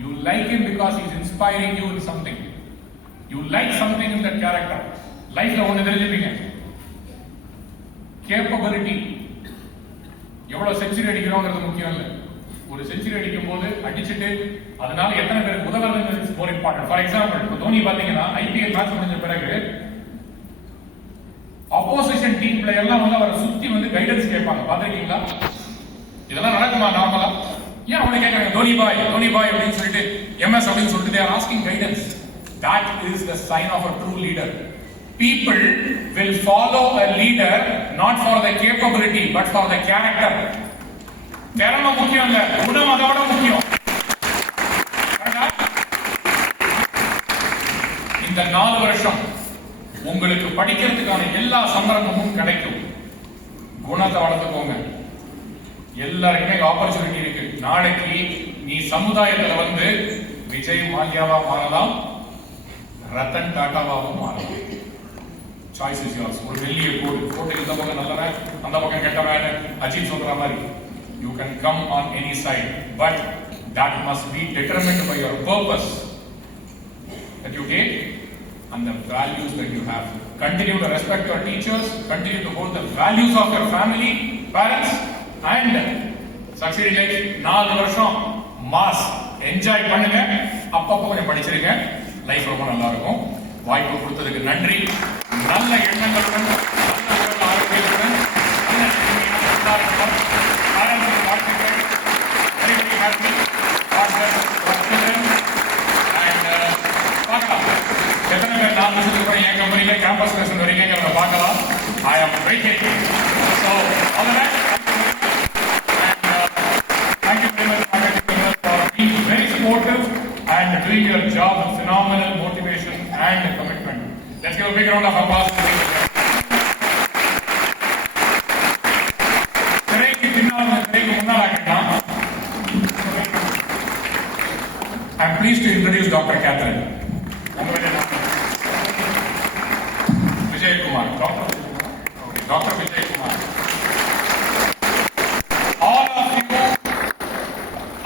You like him because he is inspiring you in something. You like something in that character. லைஃப்ல ஒண்ணு தெரிஞ்சுப்பீங்க, கேப்பபிலிட்டி. எவ்வளவு செஞ்சுரி அடிக்கிறோங்கிறது முக்கியம் இல்ல. ஒரு செஞ்சுரி அடிக்கும் போது அடிச்சுட்டு அதனால எத்தனை பேருக்கு உதவுறது is more important. For example, இப்போ தோனி பாத்தீங்கன்னா ஐபிஎல் மேட்ச் முடிஞ்ச பிறகு ஆப்போசிஷன் டீம் பிளேயர்லாம் வந்து அவரை சுத்தி வந்து கைடன்ஸ் கேட்பாங்க. பாத்திருக்கீங்களா? இதெல்லாம் நடக்குமா நார்மலா? ஏன் அவனை கேட்கறாங்க தோனி பாய் அப்படின்னு சொல்லிட்டு, எம்எஸ் அப்படின்னு சொல்லிட்டு, they are asking guidance. That is the sign of a true leader. People will follow a leader not for the capability but for the character. திறமை முக்கியம் இல்ல, குணம் அதோட முக்கியம். இந்த 4 வருஷம் உங்களுக்கு படிக்கிறதுக்கான எல்லா சந்தர்ப்பமும் கிடைக்கும். குணத்தை வளர்த்துக்கோங்க. எல்லாருக்குமே ஆப்பர்ச்சுனிட்டி இருக்கு. நாளைக்கு நீ சமுதாயத்துல வந்து விஜய் மால்யாவா மாறலாம், ரத்தன் டாட்டாவாவும் மாறலாம். Choice is yours. ஒரு வெளிய கோட்டு இந்த பக்கம் நல்லவன், அந்த பக்கம் கெட்டவன், அஜித் சொல்ற மாதிரி you can come on any side, but that must be determined by your purpose that you take and the values that you have. Continue to respect your teachers, continue to hold the values of your family, parents, and succeed in life. 4 வருஷம் mass enjoy பண்ணுங்க. அப்பப்போ கொஞ்சம் படிச்சிருங்க. Life ரொம்ப நல்லா இருக்கும். வாய்ப்பு கொடுத்ததுக்கு நன்றி. நல்ல எண்ணங்களுடன், நல்ல உடல் ஆரோக்கியத்துடன், very happy. எத்தனை பேர் 4 வருஷத்துக்கு என் கம்பெனில கேம்பஸ் பிரசன்ட் வரீங்க பார்க்கலாம். I am very happy. So all the best. Thank you very much for being very supportive and doing your job with phenomenal motivation and commitment. Let's give a big round of applause. திரைக்கு முன்னால் ஆகிட்டான். I am pleased to introduce Dr. Catherine. Vijay Kumar. Dr. Vijay Kumar. All of you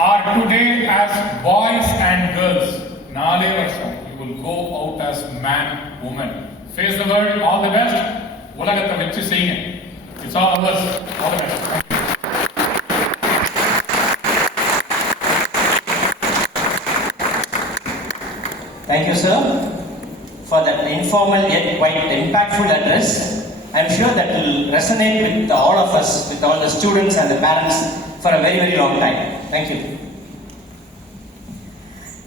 are today as boys and girls. 4 வருஷம். You will go out as man, woman. Face the world. All the best. உலகத்தை வெச்சு செய்யுங்க. It's all ours. All the best. Thank you, sir, for that informal yet quite impactful address. I am sure that will resonate with all of us, with all the students and the parents for a very, very long time. Thank you.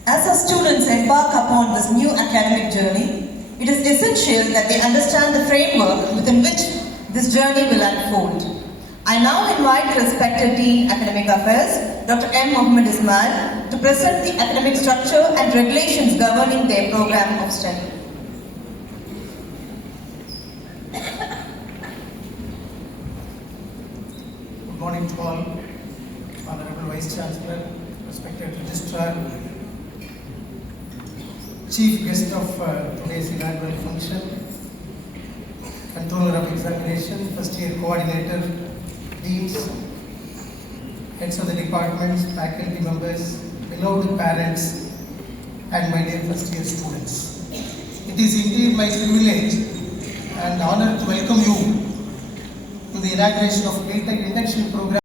As our students embark upon this new academic journey, it is essential that they understand the framework within which this journey will unfold. I now invite the respected Dean Academic Affairs, Dr. M. Mohammed Ismail, to present the academic structure and regulations governing their program of study. Good morning to all. Honorable Vice Chancellor, respected Registrar, Chief Guest of today's inaugural function, Controller of Examination, First Year Coordinator, Deans, Heads of the Departments, Faculty Members, beloved parents, and my dear first year students. It is indeed my privilege and honor to welcome you to the inauguration of BTech Induction Program